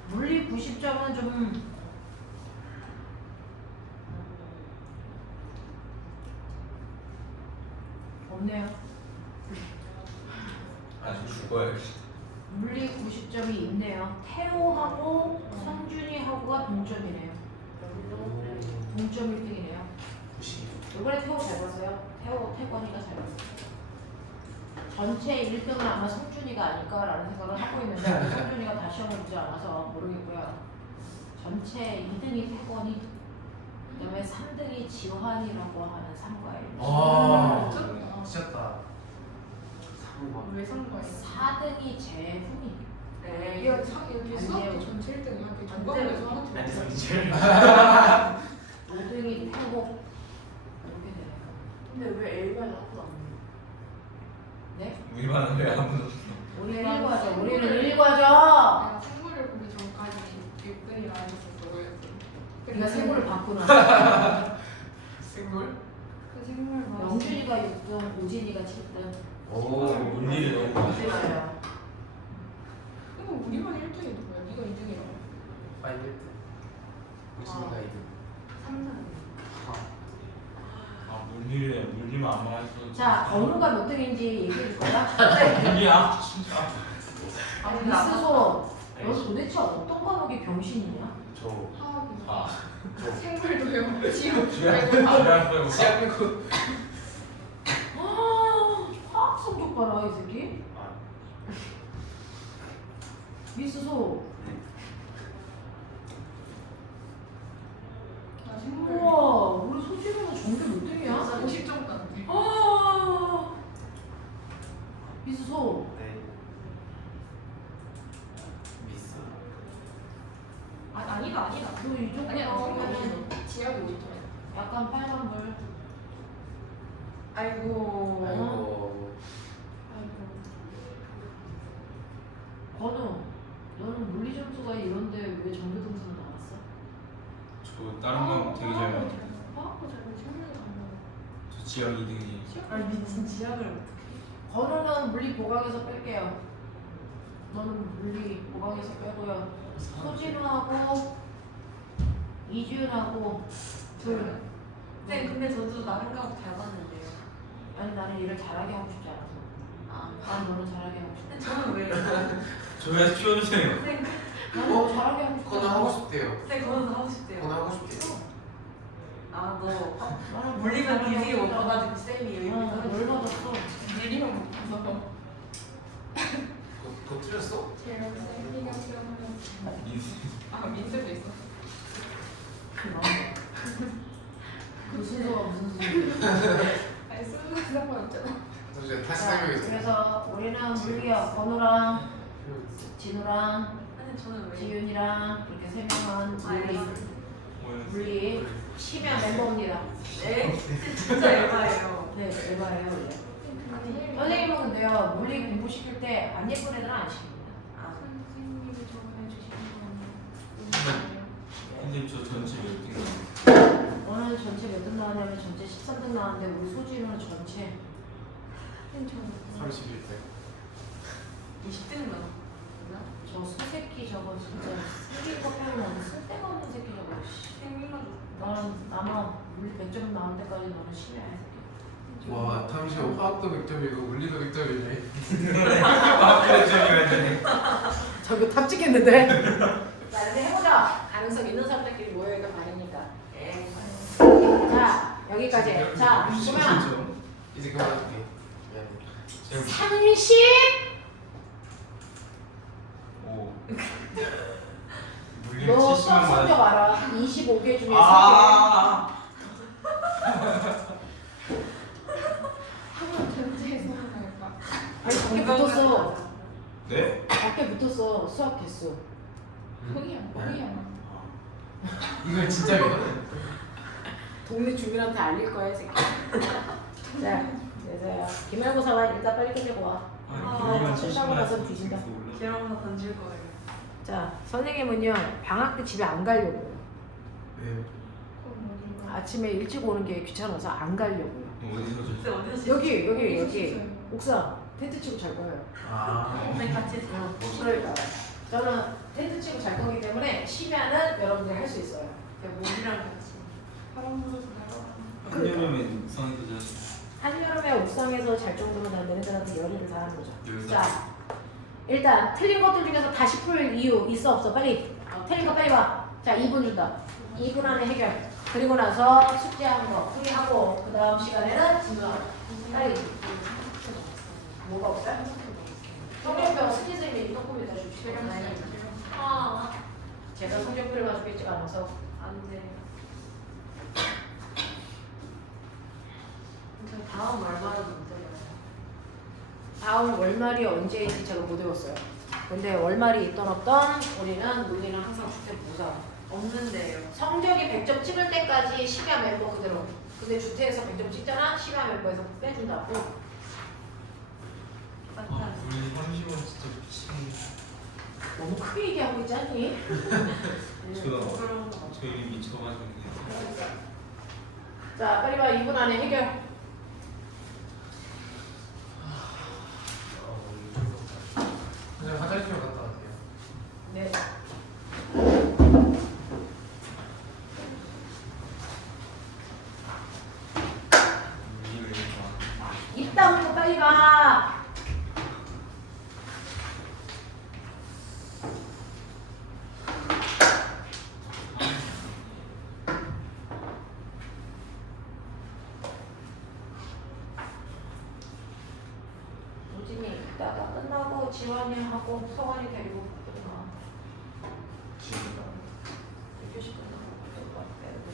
물리 90점은 좀 없네요. 아직 죽어야지. 물리 90점이 있네요. 태호하고 성준이하고가 동점이네요. 동점 1등이네요. 90. 이번에 태호 잘 봤어요. 태권이가 잘 봤어요. 전체 1등은 아마 성준이가 아닐까라는 생각을 하고 있는데 성준이가 다 시험을 보지 않아서 모르겠고요. 전체 2등이 태권이, 그다음에 3등이 지환이라고 하는 상과예요. 아. 미쳤다. 왜산 거야? 4등이 재훈이. 네. 이거 여기 수학도 전체 1등이야. 그 전과에서 하나 아니 틀렸어. 성질. 5등이 태호. 이렇게 되네요. 근데 왜 A가 나도 안 네? 우리만은 왜 아무도 없어? 우리는 1과죠. 우리는 1과죠. 내가 생물을 보기 전까지 6등이라 했었어. 우리가 생물을 봤구나. 생물? 그 생물 봐. 영준이가 6등, 오진이가 7등. 오. 물리를 너무 많이. 맞아요. 이거 우리만 1등이 누구야? 네가 2등이라고. 아니 1등. 우진이가 2등. 3등. 아 물리만 안 맞았어. 자, 건우가 몇 등인지 얘기해 줄 거야? 물리야 진짜. 미스소, 너 도대체 어떤 과목이 병신이냐? 저 화학이. 아. 생물도요. 지옥. 주량 빼고. 시합 빼고. 화학 성적 봐라, 이 새끼. 아, 미스소, 나 생물. 우와, 우리 소진이는 전교 몇 등이야? 50점 땄네. 아, 미스소, 네 미스. 아니다. 너 이 정도 아니야. 나오면은 생물이 지하고 50점. 약간 빨간불. 아이고. 아이고. 건우, 너는 물리 점수가 이런데 왜 전교 등수로 나왔어? 저 다른 건 되게 잘 맞아. 화학도 잘 맞아. 생물도 안 맞아. 저 지역 2등이. 아니 미친 지하를 건우는 물리 보강에서 뺄게요. 너는 물리 보강에서 빼고요. 소진우하고 이지윤하고 둘. 네, 근데 저도 나름 과목 잘 봤는데요. 아니 나는 일을 잘하게 하고 싶지 않아서. 난 너는 잘하게 하고 싶어. 근데 저는 왜? 저희한테 키워주세요. 난 너 잘하게 하고 싶어. 건우 하고 싶대요. 네, 그건 하고 싶대요. 건우 하고 싶대요. 아, 너 나는 물리면 잘하게 기질이 못 하고 봐가지고 쌤이 싶어. 응, 열받았어. 물리면 못 봐서. 그거 틀렸어? 제일 쌤이가 필요하면 아, 민재도 있어. 무슨 소가 무슨 소야. 아니, 쓰는 상관없잖아. 저 이제 다시 자, 설명해주세요. 그래서 우리는 물리야. 건우랑 진우랑 근데 저는 왜? 지윤이랑 이렇게 세 명은 물리. 오늘 물리 치면 멤버입니다. 네? 진짜 에바예요. 네, 에바예요 원래. 아니, 선생님은 근데요 물리 공부 시킬 때 안 예쁜 애들은 안 시킵니다. 선생님이 저번에 주신 거는 근데 저 전체 몇 등이야? 너는 전체 몇 등 나왔냐면 전체 13등 나왔는데 우리 소진우는 전체 31대. 20등 나왔나? 저 수새끼 저거 진짜 생긴 거 빼고는 쓸데가 없는 새끼 저거. 씨. 생민만 너는 아마 물리 100점 나온 데까지 너는 심해야 해 새끼. 와, 당시 화학도 100점이고 물리도 100점이네. 아 그래 저기 왜 되네. 이거 탑찍했는데. 자, 이렇게 해보자. 가능성 있는 사람들끼리 모여있는 말이니까. 자, 여기까지. 자, 그러면 이제 그만할게. 미안해. 30. 오. 물리 너 70만 수학 성적 맞. 알아? 25개 중에 3개. 아. 한번 전체에서 할까? 아니, 거기 붙었어. 네? 밖에 붙었어. 수학 개수. 흥이야, 흥이야. 이거 진짜 믿어? 동네 주민한테 알릴 거야, 이 새끼. 자, 그래서요. 기말고사만 일단 빨리 끝내고 와. 아니 물리만 끝나고 70만 나서 뒤진다. 지렁이서 던질 거예요. 자, 선생님은요, 방학 때 집에 안 가려고요. 왜요? 그럼 어디가? 아침에 일찍 오는 게 귀찮아서 안 가려고요. 어디서 그때 줬어? 어디서 여기. 옥상. 텐트 치고 잘 거예요. 아. 우리 같이 있어. 그러니까. 저는 텐트 치고 잘 거기 때문에 쉬면은 여러분들이 할 수 있어요. 모기랑 같이. 파란 물에서 나가. 한여름에 옥상에서 잤어. 한여름에 옥상에서 잘 정도면 난 너네들한테 열의를 다하는 거죠. 여기서 자, 일단 틀린 것들 중에서 다시 풀 이유 있어 없어? 빨리. 틀린 거 빨리 와. 자, 2분 준다. 2분 안에 해결. 그리고 나서 숙제하는 거 풀이하고 그 다음 시간에는 빨리. 뭐가 없어요? 성적표 스키 선생님이 이동 컴퓨터 주시고 아, 제가 성적표를 가지고 않아서 안 돼. 저 다음 말말은 언제예요? 다음 월말이 언제인지 제가 못 외웠어요. 근데 월말이 있던 없던 우리는 논의는 항상 주택 보상. 없는데요. 성적이 100점 찍을 때까지 심야 멤버 그대로. 근데 주택에서 100점 찍잖아? 심야 멤버에서 빼준다고. 아 맞다. 우리 30원 진짜 미친. 너무 크게 얘기하고 있지 않니? 그런 거. 저 이미 미쳐가지고 그냥. 자, 빨리 봐. 2분 안에 해결. 그냥 화장실 갔다 왔어요. 네. 물리를 막. 입 다물고 빨리 가. 우진이 이따가 끝나고 지원이 하고 서원이 데리고 끝나. 지금. 1교시 끝나고 또 빼야 돼.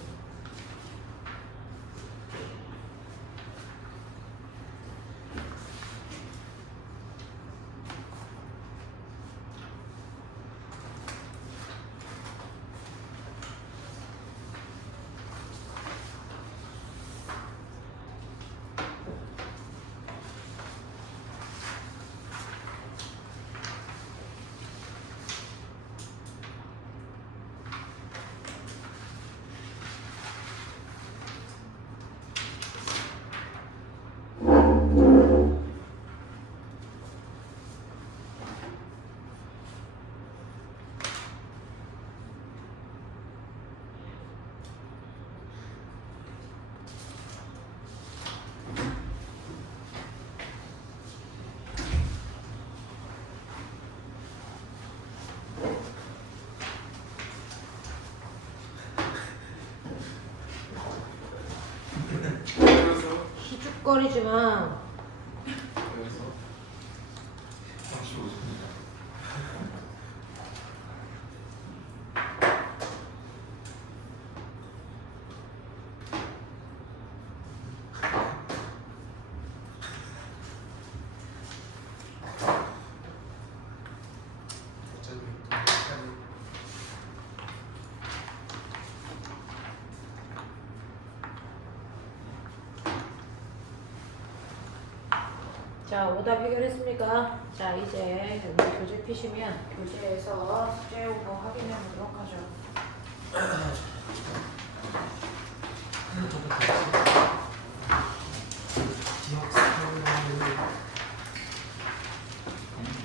그래서 희죽거리지 마. 여기서 35분이다. 어차피 자, 오답 해결했습니까? 자, 이제 여기 교재 피시면 교재에서 숙제 오고 확인해 보도록 하죠. 기억 스타일을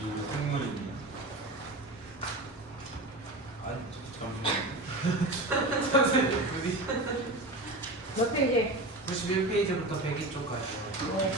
이거 생물이냐? 아니 잠시만요. 선생님 부디 몇 페이지? 91페이지부터 102쪽까지. 네.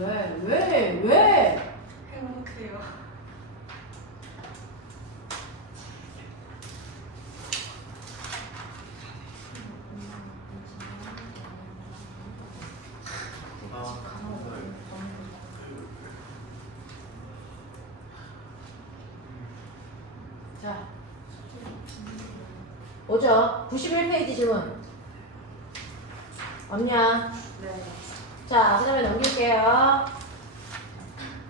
왜? 행복해요. 자, 오죠? 91페이지 질문. 없냐? 네. 자, 그 다음에 넘길게요.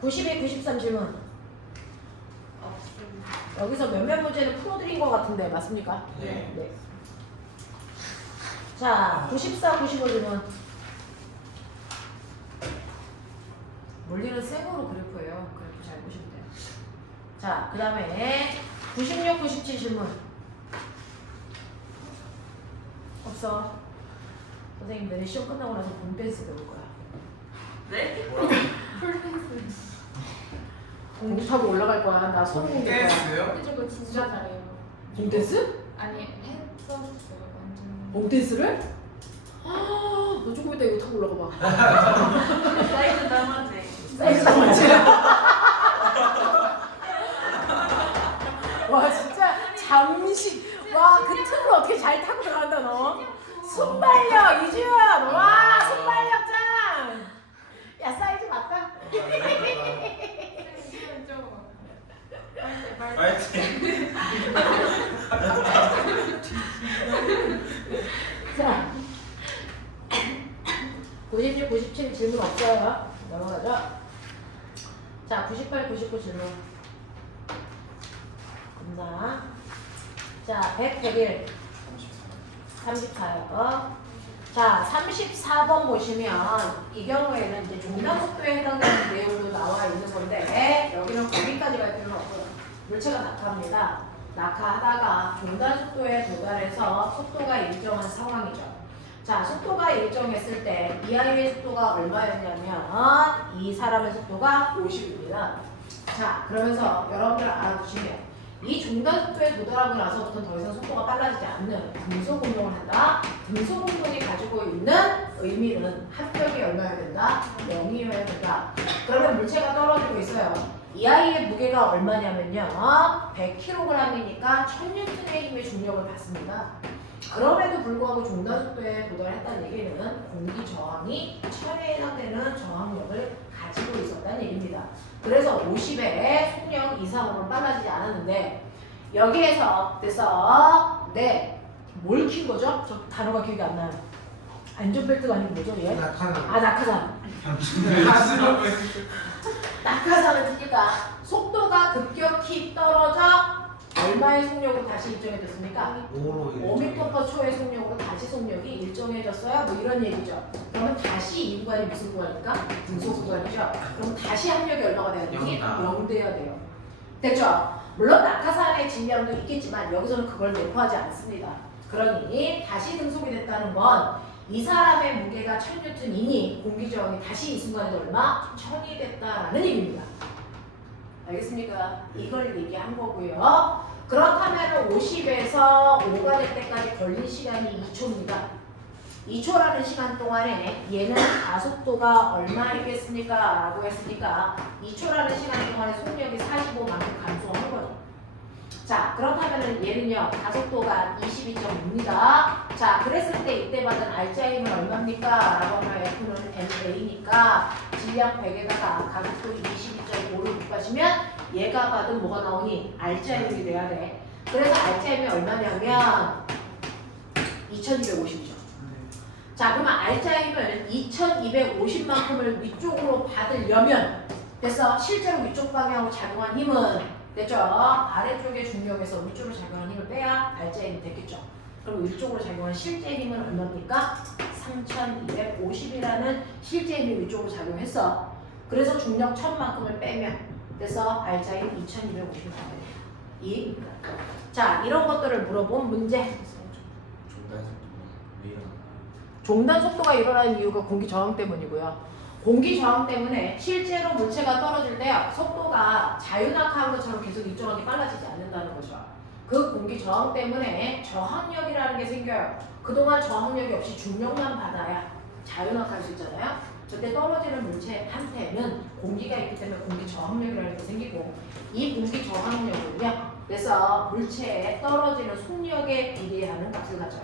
92, 93 질문. 없습니다. 여기서 몇몇 문제는 풀어드린 것 같은데, 맞습니까? 네. 네. 자, 94, 95 질문. 물리는 생으로 그래프예요. 그래프 잘 보시면 돼요. 자, 그 다음에 96, 97 질문. 없어. 선생님 내일 시험 끝나고 나서 봄댄스 배울 거야. 네? 공기 타고 올라갈 거야. 나 손목 될 거야. 댄스요? 근데 저거 진짜 잘해요. 봄댄스? 아니 했었어요 완전. 봄댄스를? 아, 너 조금 이따 이거 타고 올라가 봐. 사이즈 남았네. 사이즈 맞지? 와 진짜 잠시 와 그 틈을 어떻게 잘 타고 들어간다 너. 순발력 이주연 와 순발력 짱. 야 사이즈 맞다. 파이팅. 자 96, 97 질문 없어요. 넘어가죠. 자 98, 99 질문. 감사. 자 100, 101 34요. 자 34번 보시면 이 경우에는 이제 종단속도에 해당되는 내용도 나와 있는 건데 여기는 거기까지 갈 필요는 없고요. 물체가 낙하합니다. 낙하하다가 종단속도에 도달해서 속도가 일정한 상황이죠. 자 속도가 일정했을 때 이 아이의 속도가 얼마였냐면 이 사람의 속도가 50입니다. 자 그러면서 여러분들 알아두시면 이 중간 속도에 도달하고 나서부터는 더 이상 속도가 빨라지지 않는 등속 운동을 한다. 등속 운동이 가지고 있는 의미는 합력이 얼마여야 된다? 0이어야 된다. 그러면 물체가 떨어지고 있어요. 이 아이의 무게가 얼마냐면요. 100kg이니까 1000N의 힘의 중력을 받습니다. 그럼에도 불구하고 중간 속도에 도달했다는 얘기는 공기 저항이 1000에 해당되는 저항력을 가지고 있었다는 얘기입니다. 그래서 50의 속력 이상으로 빨라지지 않았는데 여기에서 그래서 뭘 킨 거죠? 저 단어가 기억이 안 나요. 안전벨트가 아니고 뭐죠 얘? 낙하산. 아 낙하산. 낙하산을 트니까 속도가 급격히 떨어져 얼마의 속력으로 다시 일정해졌습니까? 5m/초의 속력으로 다시 속력이 일정해졌어요. 뭐 이런 얘기죠. 그러면 다시 이 구간이 무슨 구간입니까? 등속 구간이죠. 그럼 다시 합력이 얼마가 돼야 되니? 0 돼야 돼요. 됐죠? 물론 낙하산의 질량도 있겠지만 여기서는 그걸 내포하지 않습니다. 그러니 다시 등속이 됐다는 건 이 사람의 무게가 1000N이니 공기 저항이 다시 이 순간에 얼마? 1000이 됐다라는 얘기입니다. 알겠습니까? 이걸 얘기한 거고요. 그렇다면 50에서 5가 될 때까지 걸린 시간이 2초입니다. 2초라는 시간 동안에 얘는 가속도가 얼마이겠습니까? 라고 했으니까 2초라는 시간 동안에 속력이 45만큼 감소하는 거죠. 자, 그렇다면 얘는요, 가속도가 22.5입니다. 자, 그랬을 때 이때 받은 알짜 힘은 얼마입니까? 라고 하면 F는 MA니까 질량 100에다가 가속도 22.5를 곱하시면 얘가 받은 뭐가 나오니? 알짜 힘이 돼야 돼. 그래서 알짜 힘이 얼마냐면 2250이죠. 자, 그러면 알짜 힘을 2250만큼을 위쪽으로 받으려면 됐어? 실제로 위쪽 방향으로 작용한 힘은 됐죠? 아래쪽의 중력에서 위쪽으로 작용한 힘을 빼야 알짜 힘이 됐겠죠? 그럼 위쪽으로 작용한 실제 힘은 얼마입니까? 3250이라는 실제 힘이 위쪽으로 작용했어. 그래서 중력 1000만큼을 빼면 됐어? 알짜 힘 2250이 나와요. 이해입니다. 자, 이런 것들을 물어본 문제. 종단 속도가 일어나는 이유가 공기 저항 때문이고요. 공기 저항 때문에 실제로 물체가 떨어질 때요, 속도가 자유낙하한 것처럼 계속 일정하게 빨라지지 않는다는 거죠. 그 공기 저항 때문에 저항력이라는 게 생겨요. 그동안 저항력이 없이 중력만 받아야 자유낙할 수 있잖아요. 그때 떨어지는 물체한테는 공기가 있기 때문에 공기 저항력이라는 게 생기고 이 공기 저항력은요. 그래서 물체에 떨어지는 속력에 비례하는 값을 가져요.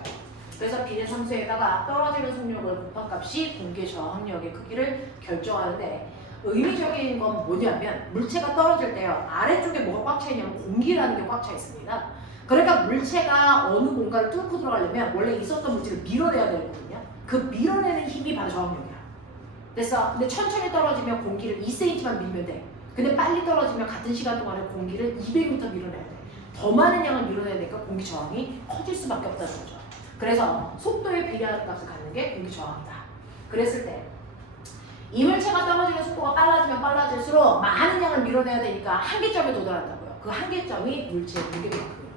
그래서 비례함수에다가 떨어지는 속력을 곱한 값이 공기 저항력의 크기를 결정하는데 의미적인 건 뭐냐면 물체가 떨어질 때요. 아래쪽에 뭐가 꽉 차 있냐면 공기라는 게 꽉 차 있습니다. 그러니까 물체가 어느 공간을 뚫고 들어가려면 원래 있었던 물질을 밀어내야 되거든요. 그 밀어내는 힘이 바로 저항력이야. 됐어? 근데 천천히 떨어지면 공기를 2cm만 밀면 돼. 근데 빨리 떨어지면 같은 시간 동안에 공기를 200m 밀어내야 돼. 더 많은 양을 밀어내야 되니까 공기 저항이 커질 수밖에 없다는 거죠. 그래서 속도에 비례하는 값을 갖는 게 공기 저항이다. 그랬을 때 이 물체가 떨어지는 속도가 빨라지면 빨라질수록 많은 양을 밀어내야 되니까 한계점에 도달한다고요. 그 한계점이 물체의 무게만큼이에요.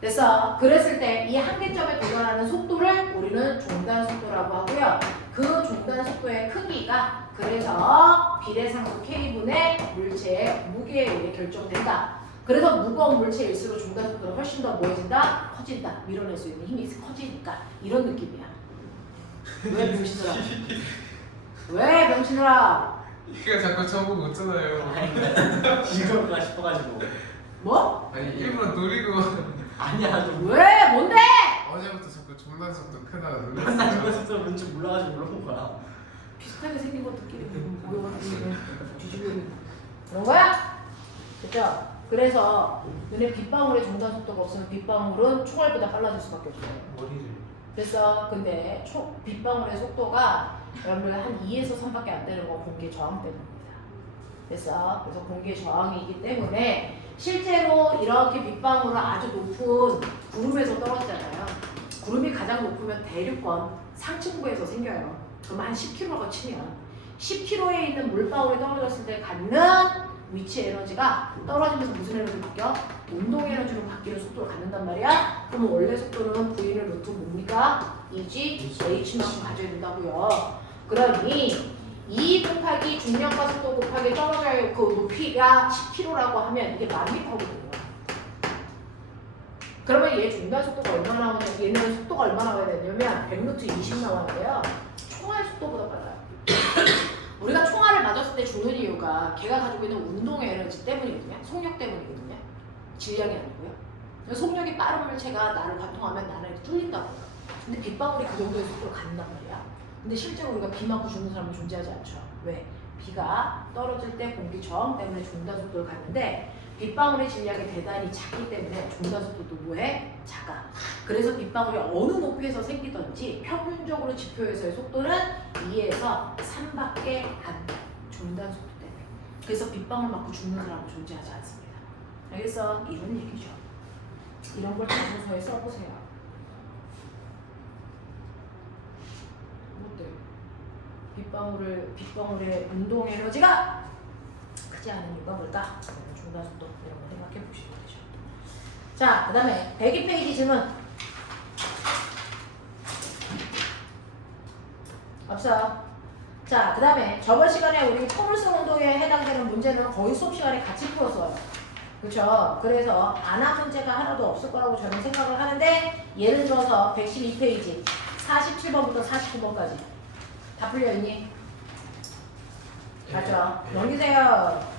됐어? 그랬을 때 이 한계점에 도달하는 속도를 우리는 종단 속도라고 하고요. 그 종단 속도의 크기가 그래서 비례상수 K분의 물체의 무게에 의해 결정된다. 그래서 무거운 물체일수록 종단 속도가 훨씬 더 뭐해진다? 커진다. 밀어낼 수 있는 힘이 커지니까 이런 느낌이야. 왜 병신들아? 왜 병신들아? 이가 자꾸 저보고 웃잖아요. 이걸까 싶어가지고. 뭐? 아니 일부러 노리고 아니야 좀. 왜? 뭔데? 어제부터 자꾸 종단 속도 크다가 나 놀랐어요. 이거 진짜 뭔지 몰라가지고 물어본 거야. 비슷하게 생긴 것들끼리 모여가지고 뒤집으려 그런 거야? 됐죠? 그래서 눈에 빗방울의 종단 속도가 없으면 빗방울은 총알보다 빨라질 수밖에 없어요. 머리를 그래서 근데 빗방울의 속도가 여러분들 한 2에서 3밖에 안 되는 건 공기 저항 때문입니다. 그래서 공기 저항이기 때문에 실제로 이렇게 빗방울은 아주 높은 구름에서 떨어지잖아요. 구름이 가장 높으면 대륙권 상층부에서 생겨요. 그럼 한 10km가 치면 10km에 있는 물방울이 떨어졌을 때 갖는 위치 에너지가 떨어지면서 무슨 에너지로 바뀌어? 운동 에너지로 바뀌는 속도를 갖는단 말이야. 그럼 원래 속도는 V는 루트 뭡니까? EG H만큼 가져야 된다고요. 그러니 2 곱하기 중력과 속도 곱하기 떨어져야 그 높이가 10km라고 하면 이게 만 미터거든요. 그러면 얘 중간 속도가 얼마나 나오냐? 얘는 속도가 얼마나 나와야 되냐면 100루트 20 나와야 돼요. 총알 속도보다 빨라요. 우리가 총알을 맞았을 때 죽는 이유가 걔가 가지고 있는 운동 에너지 때문이거든요. 속력 때문이거든요. 질량이 아니고요. 속력이 빠른 물체가 나를 관통하면 나는 뚫린다고요. 근데 빗방울이 그 정도의 속도로 간단 말이야. 근데 실제로 우리가 비 맞고 죽는 사람은 존재하지 않죠. 왜? 비가 떨어질 때 공기 저항 때문에 종단 속도를 갖는데 빗방울의 질량이 대단히 작기 때문에 종단 속도도 뭐해? 작아. 그래서 빗방울이 어느 높이에서 생기든지 평균적으로 지표에서의 속도는 2에서 3밖에 안 돼. 종단 속도 때문에. 그래서 빗방울 맞고 죽는 사람은 존재하지 않습니다. 알겠어? 이런 얘기죠. 이런 걸 자소서에 써보세요. 어때? 빗방울의 운동 에너지가 크지 않은 이유가 뭘까? 중단 속도 이런 거 생각해 보시면 되죠. 자, 그 다음에 102페이지 질문. 없어. 자, 그 다음에 저번 시간에 우리 포물선 운동에 해당되는 문제는 거의 수업 시간에 같이 풀었어요. 그렇죠? 그래서 안한 문제가 하나도 없을 거라고 저는 생각을 하는데 예를 들어서 112페이지 47번부터 49번까지 다 풀려있니? 맞죠? 넘기세요.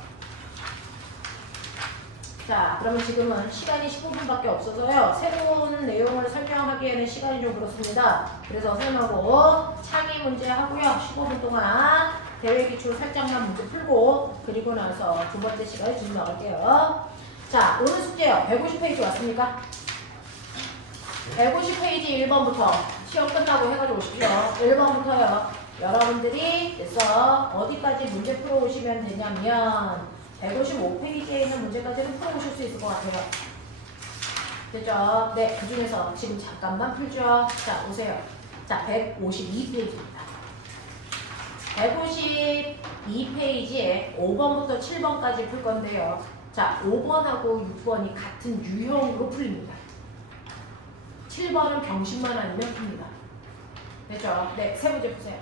자, 그러면 지금은 시간이 15분밖에 없어서요. 새로운 내용을 설명하기에는 시간이 좀 그렇습니다. 그래서 설명으로 창의 문제 하고요. 15분 동안 대외 기출 살짝만 문제 풀고 그리고 나서 두 번째 시간에 좀 나갈게요. 자, 오늘 숙제요. 150페이지 왔습니까? 150페이지 1번부터 시험 끝나고 해가지고 오십시오. 1번부터요. 여러분들이 그래서 어디까지 문제 풀어오시면 되냐면 155페이지에 있는 문제까지는 풀어오실 수 있을 것 같아요. 됐죠? 네, 그 중에서 지금 잠깐만 풀죠. 자, 오세요. 자, 152페이지입니다. 152페이지에 5번부터 7번까지 풀 건데요. 자, 5번하고 6번이 같은 유형으로 풀립니다. 7번은 병신만 아니면 풉니다. 됐죠? 네, 세 문제 푸세요.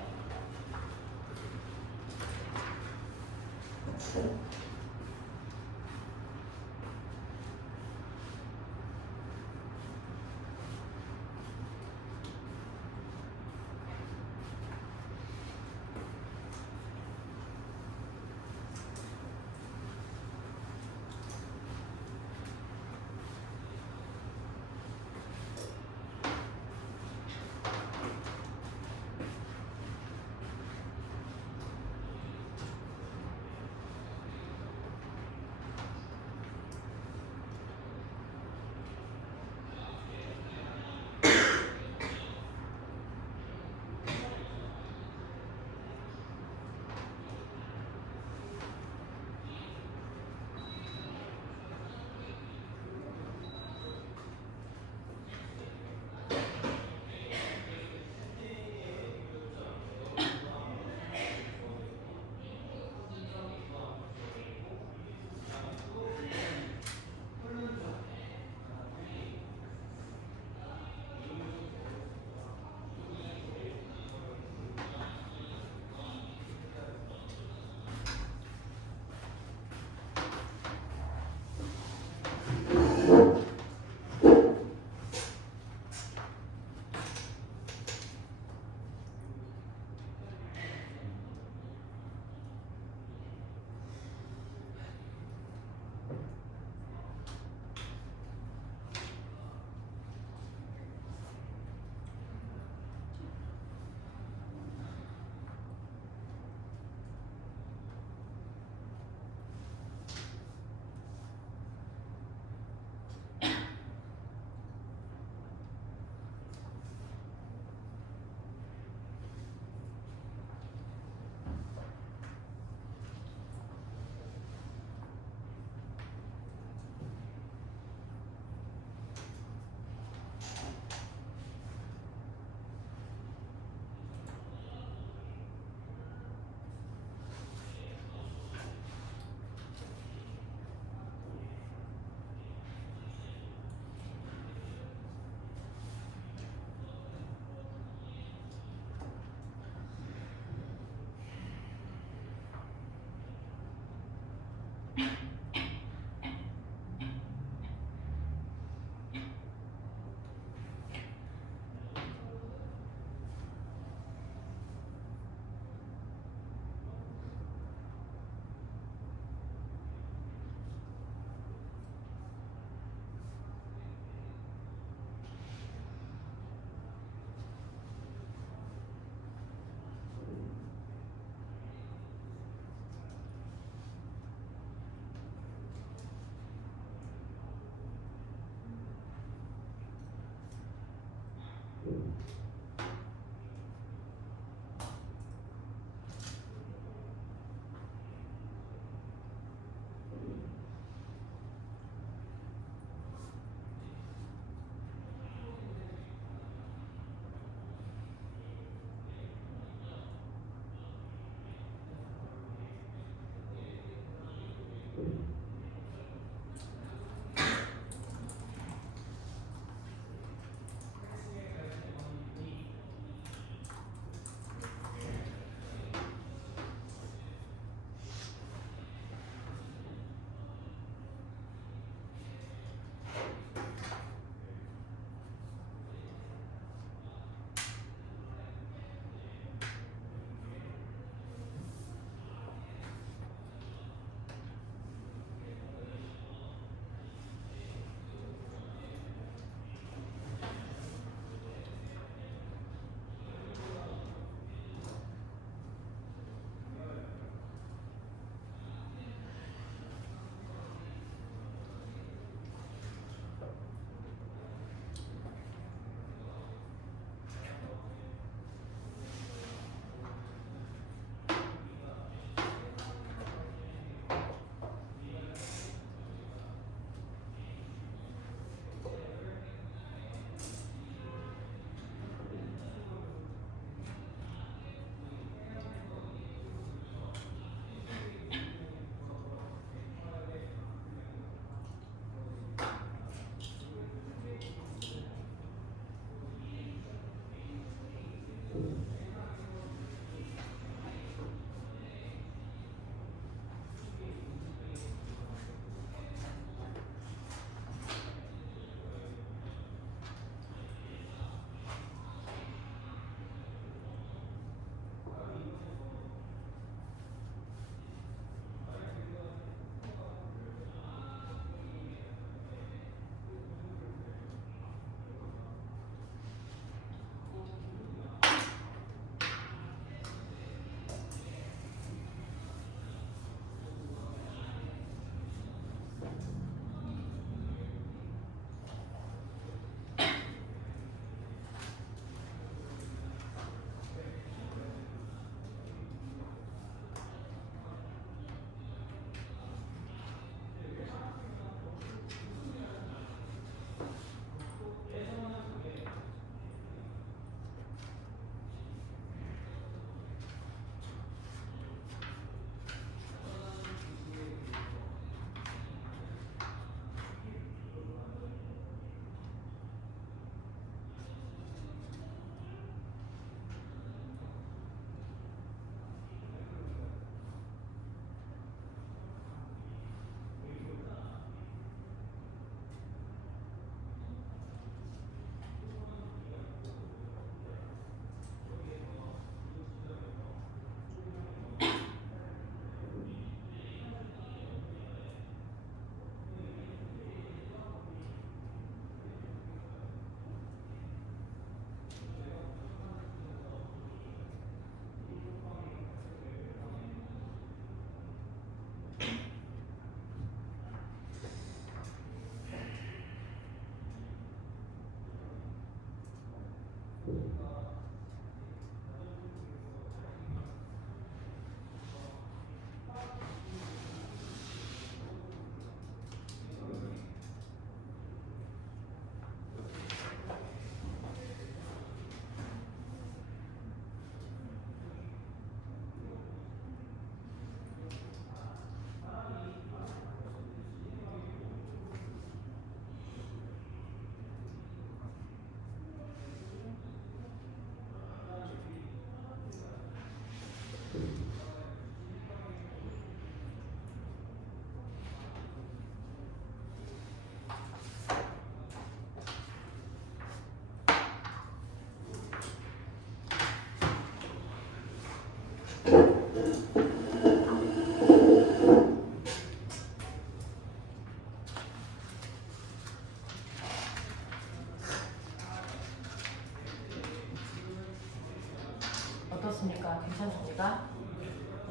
어떻습니까? 괜찮습니까?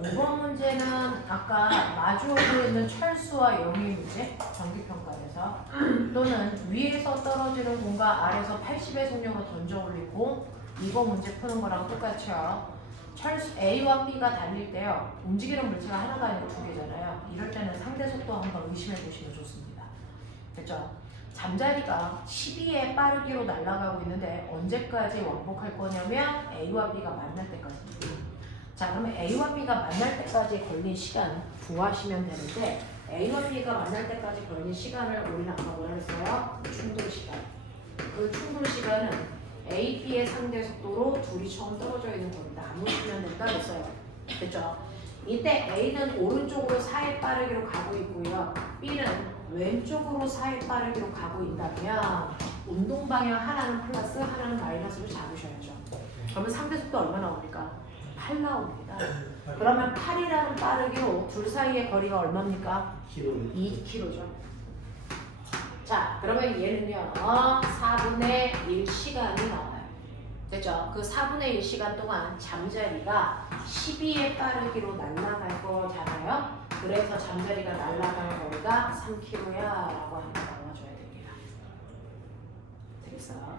5번 문제는 아까 마주오고 있는 철수와 영의 문제, 전기평가에서 또는 위에서 떨어지는 공과 아래에서 80의 속력을 던져 올리고 2번 문제 푸는 거랑 똑같죠. 철수 A와 B가 달릴 때요. 움직이는 물체가 하나가 아니고 두 개잖아요. 이럴 때는 상대 속도 한번 의심해 보시면 좋습니다. 됐죠? 잠자리가 12의 빠르기로 날아가고 있는데 언제까지 왕복할 거냐면 A와 B가 만날 때까지입니다. 자, 그러면 A와 B가 만날 때까지 걸린 시간 구하시면 되는데 A와 B가 만날 때까지 걸린 시간을 우리는 아까 뭐라 그랬어요? 충돌 시간. 그 충돌 시간은 A, B의 상대 속도로 둘이 처음 떨어져 있는 겁니다. 나누시면 된다 그랬어요. 됐죠? 이때 A는 오른쪽으로 4의 빠르기로 가고 있고요. B는 왼쪽으로 4의 빠르기로 가고 있다면 운동 방향 하나는 플러스 하나는 마이너스로 잡으셔야죠. 그러면 상대 속도 얼마 나옵니까? 8 나옵니다. 그러면 8이라는 빠르기로 둘 사이의 거리가 얼마입니까? 2km죠. 자, 그러면 얘는요 4분의 1 시간이 나와요. 됐죠? 그 4분의 1 시간 동안 잠자리가 12의 빠르기로 날아갈 거잖아요. 그래서 잠자리가 날아갈 거리가 3km야 라고 한번 나와줘야 됩니다. 되겠어요?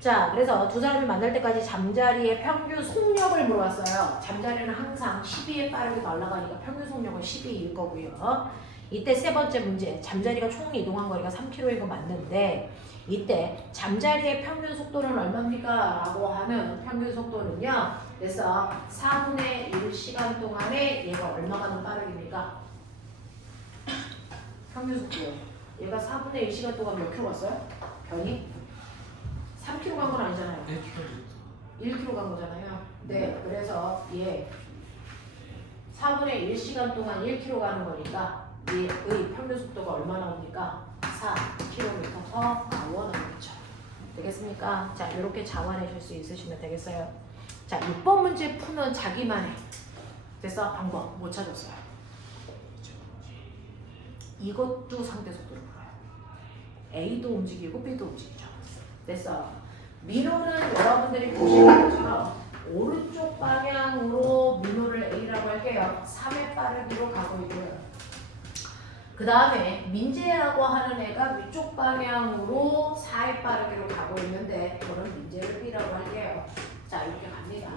자, 그래서 두 사람이 만날 때까지 잠자리의 평균 속력을 물어봤어요. 잠자리는 항상 12의 빠르게 날아가니까 평균 속력은 12일 거고요. 이때 세 번째 문제, 잠자리가 총 이동한 거리가 3km인 거 맞는데 이때 잠자리의 평균 속도는 얼마입니까? 라고 하는 평균 속도는요. 그래서 4분의 1 시간 동안에 얘가 얼마 가는 빠르기입니까? 평균 속도요. 얘가 4분의 1 시간 동안 몇 킬로 갔어요? 변이? 3km 간 건 아니잖아요. 1km 간 거잖아요. 네, 그래서 얘 4분의 1 시간 동안 1km 가는 거니까 얘의 평균 속도가 얼마 나옵니까? 4km/h 나오겠죠. 되겠습니까? 자, 이렇게 자원하실 수 있으시면 되겠어요. 자, 6번 문제 푸는 자기만의 됐어? 방법 못 찾았어요. 이것도 상대 속도를 풀어요. A도 움직이고 B도 움직이죠. 됐어. 민호는 여러분들이 보시는 것처럼 오른쪽 방향으로 민호를 A라고 할게요. 3의 빠르기로 가고 있고요. 그 다음에 민재라고 하는 애가 위쪽 방향으로 4의 빠르기로 가고 있는데 저는 민재를 B라고 할게요. 자, 이렇게 갑니다.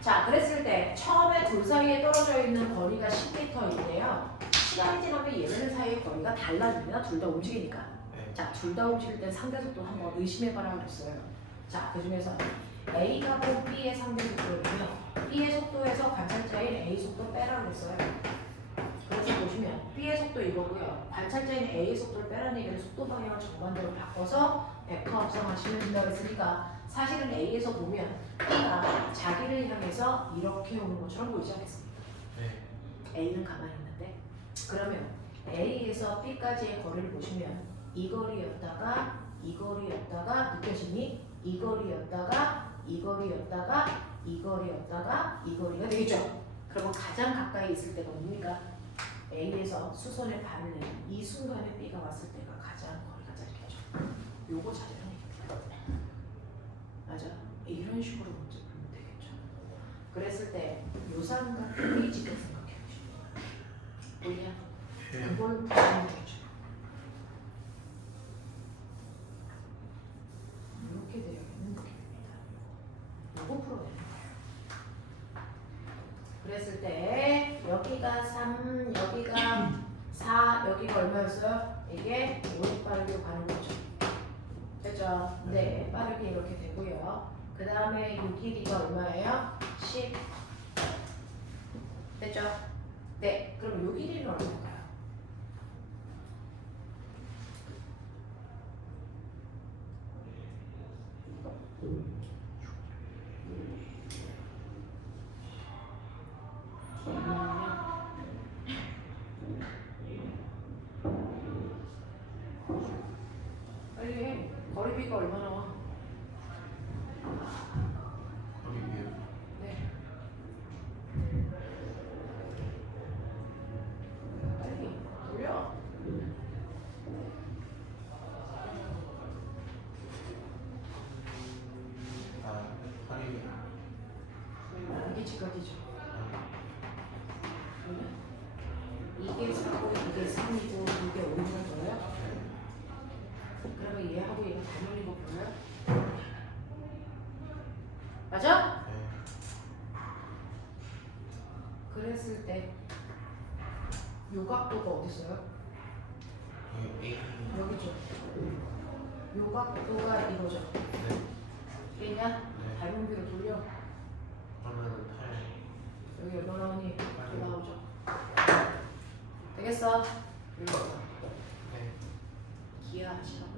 자, 그랬을 때 처음에 둘 사이에 떨어져 있는 거리가 10m인데요. 시간이 지나면 얘네들 사이의 거리가 달라집니다. 둘 다 움직이니까. 자, 둘 다 움직일 때 상대 속도 한번 의심해봐라 그랬어요. 자, 그 중에서 A가 본 B의 상대 속도는요. B의 속도에서 관찰자인 A 속도 빼라 그랬어요. 그래서 보시면 B의 속도 이거고요. 관찰자인 A의 속도를 빼라는 얘기는 속도 방향을 정반대로 바꿔서 벡터 합성하시면 된다고 했으니까 사실은 A에서 보면 B가 자기를 향해서 이렇게 오는 것처럼 보이지 않겠습니까? A는 가만히 있는데 그러면 A에서 B까지의 거리를 보시면 이 거리였다가 이 거리였다가 느껴지니? 이 거리였다가 이 거리였다가 이 거리였다가 이 거리가 되겠죠? 그러면 가장 가까이 있을 때가 뭡니까? A에서 수선에 발을 내는 이 순간에 B가 왔을 때가 가장 거리가 짧겠죠. 요거 찾으면 되겠다. 맞아. 이런 식으로 문제 풀면 되겠죠. 그랬을 때 요상과 페이지를 생각해 보시면 보이냐? 그걸 풀면 되겠죠. 이렇게 되어 있는 느낌입니다. 요거 풀어야 돼요. 그랬을 때 여기가 3, 여기가 4, 여기가 얼마였어요? 이게 50 빠르게 가는 거죠. 됐죠? 네, 빠르게 이렇게 되고요. 그 다음에 이 길이가 얼마예요? 10. 됐죠? 네, 그럼 이 길이는 얼마일까요? 빨리 해. 거리비가 얼마 나와? 네. 빨리 돌려. 아, 파리. 했을 때 요 각도가 어디 있어요? 여기죠. 요 각도가 이거죠. 되겠냐? 네. 닮은비로 돌려. 그러면은 8. 여기 얼마 나오니? 올라오죠. 되겠어? 네. 기하하시라고.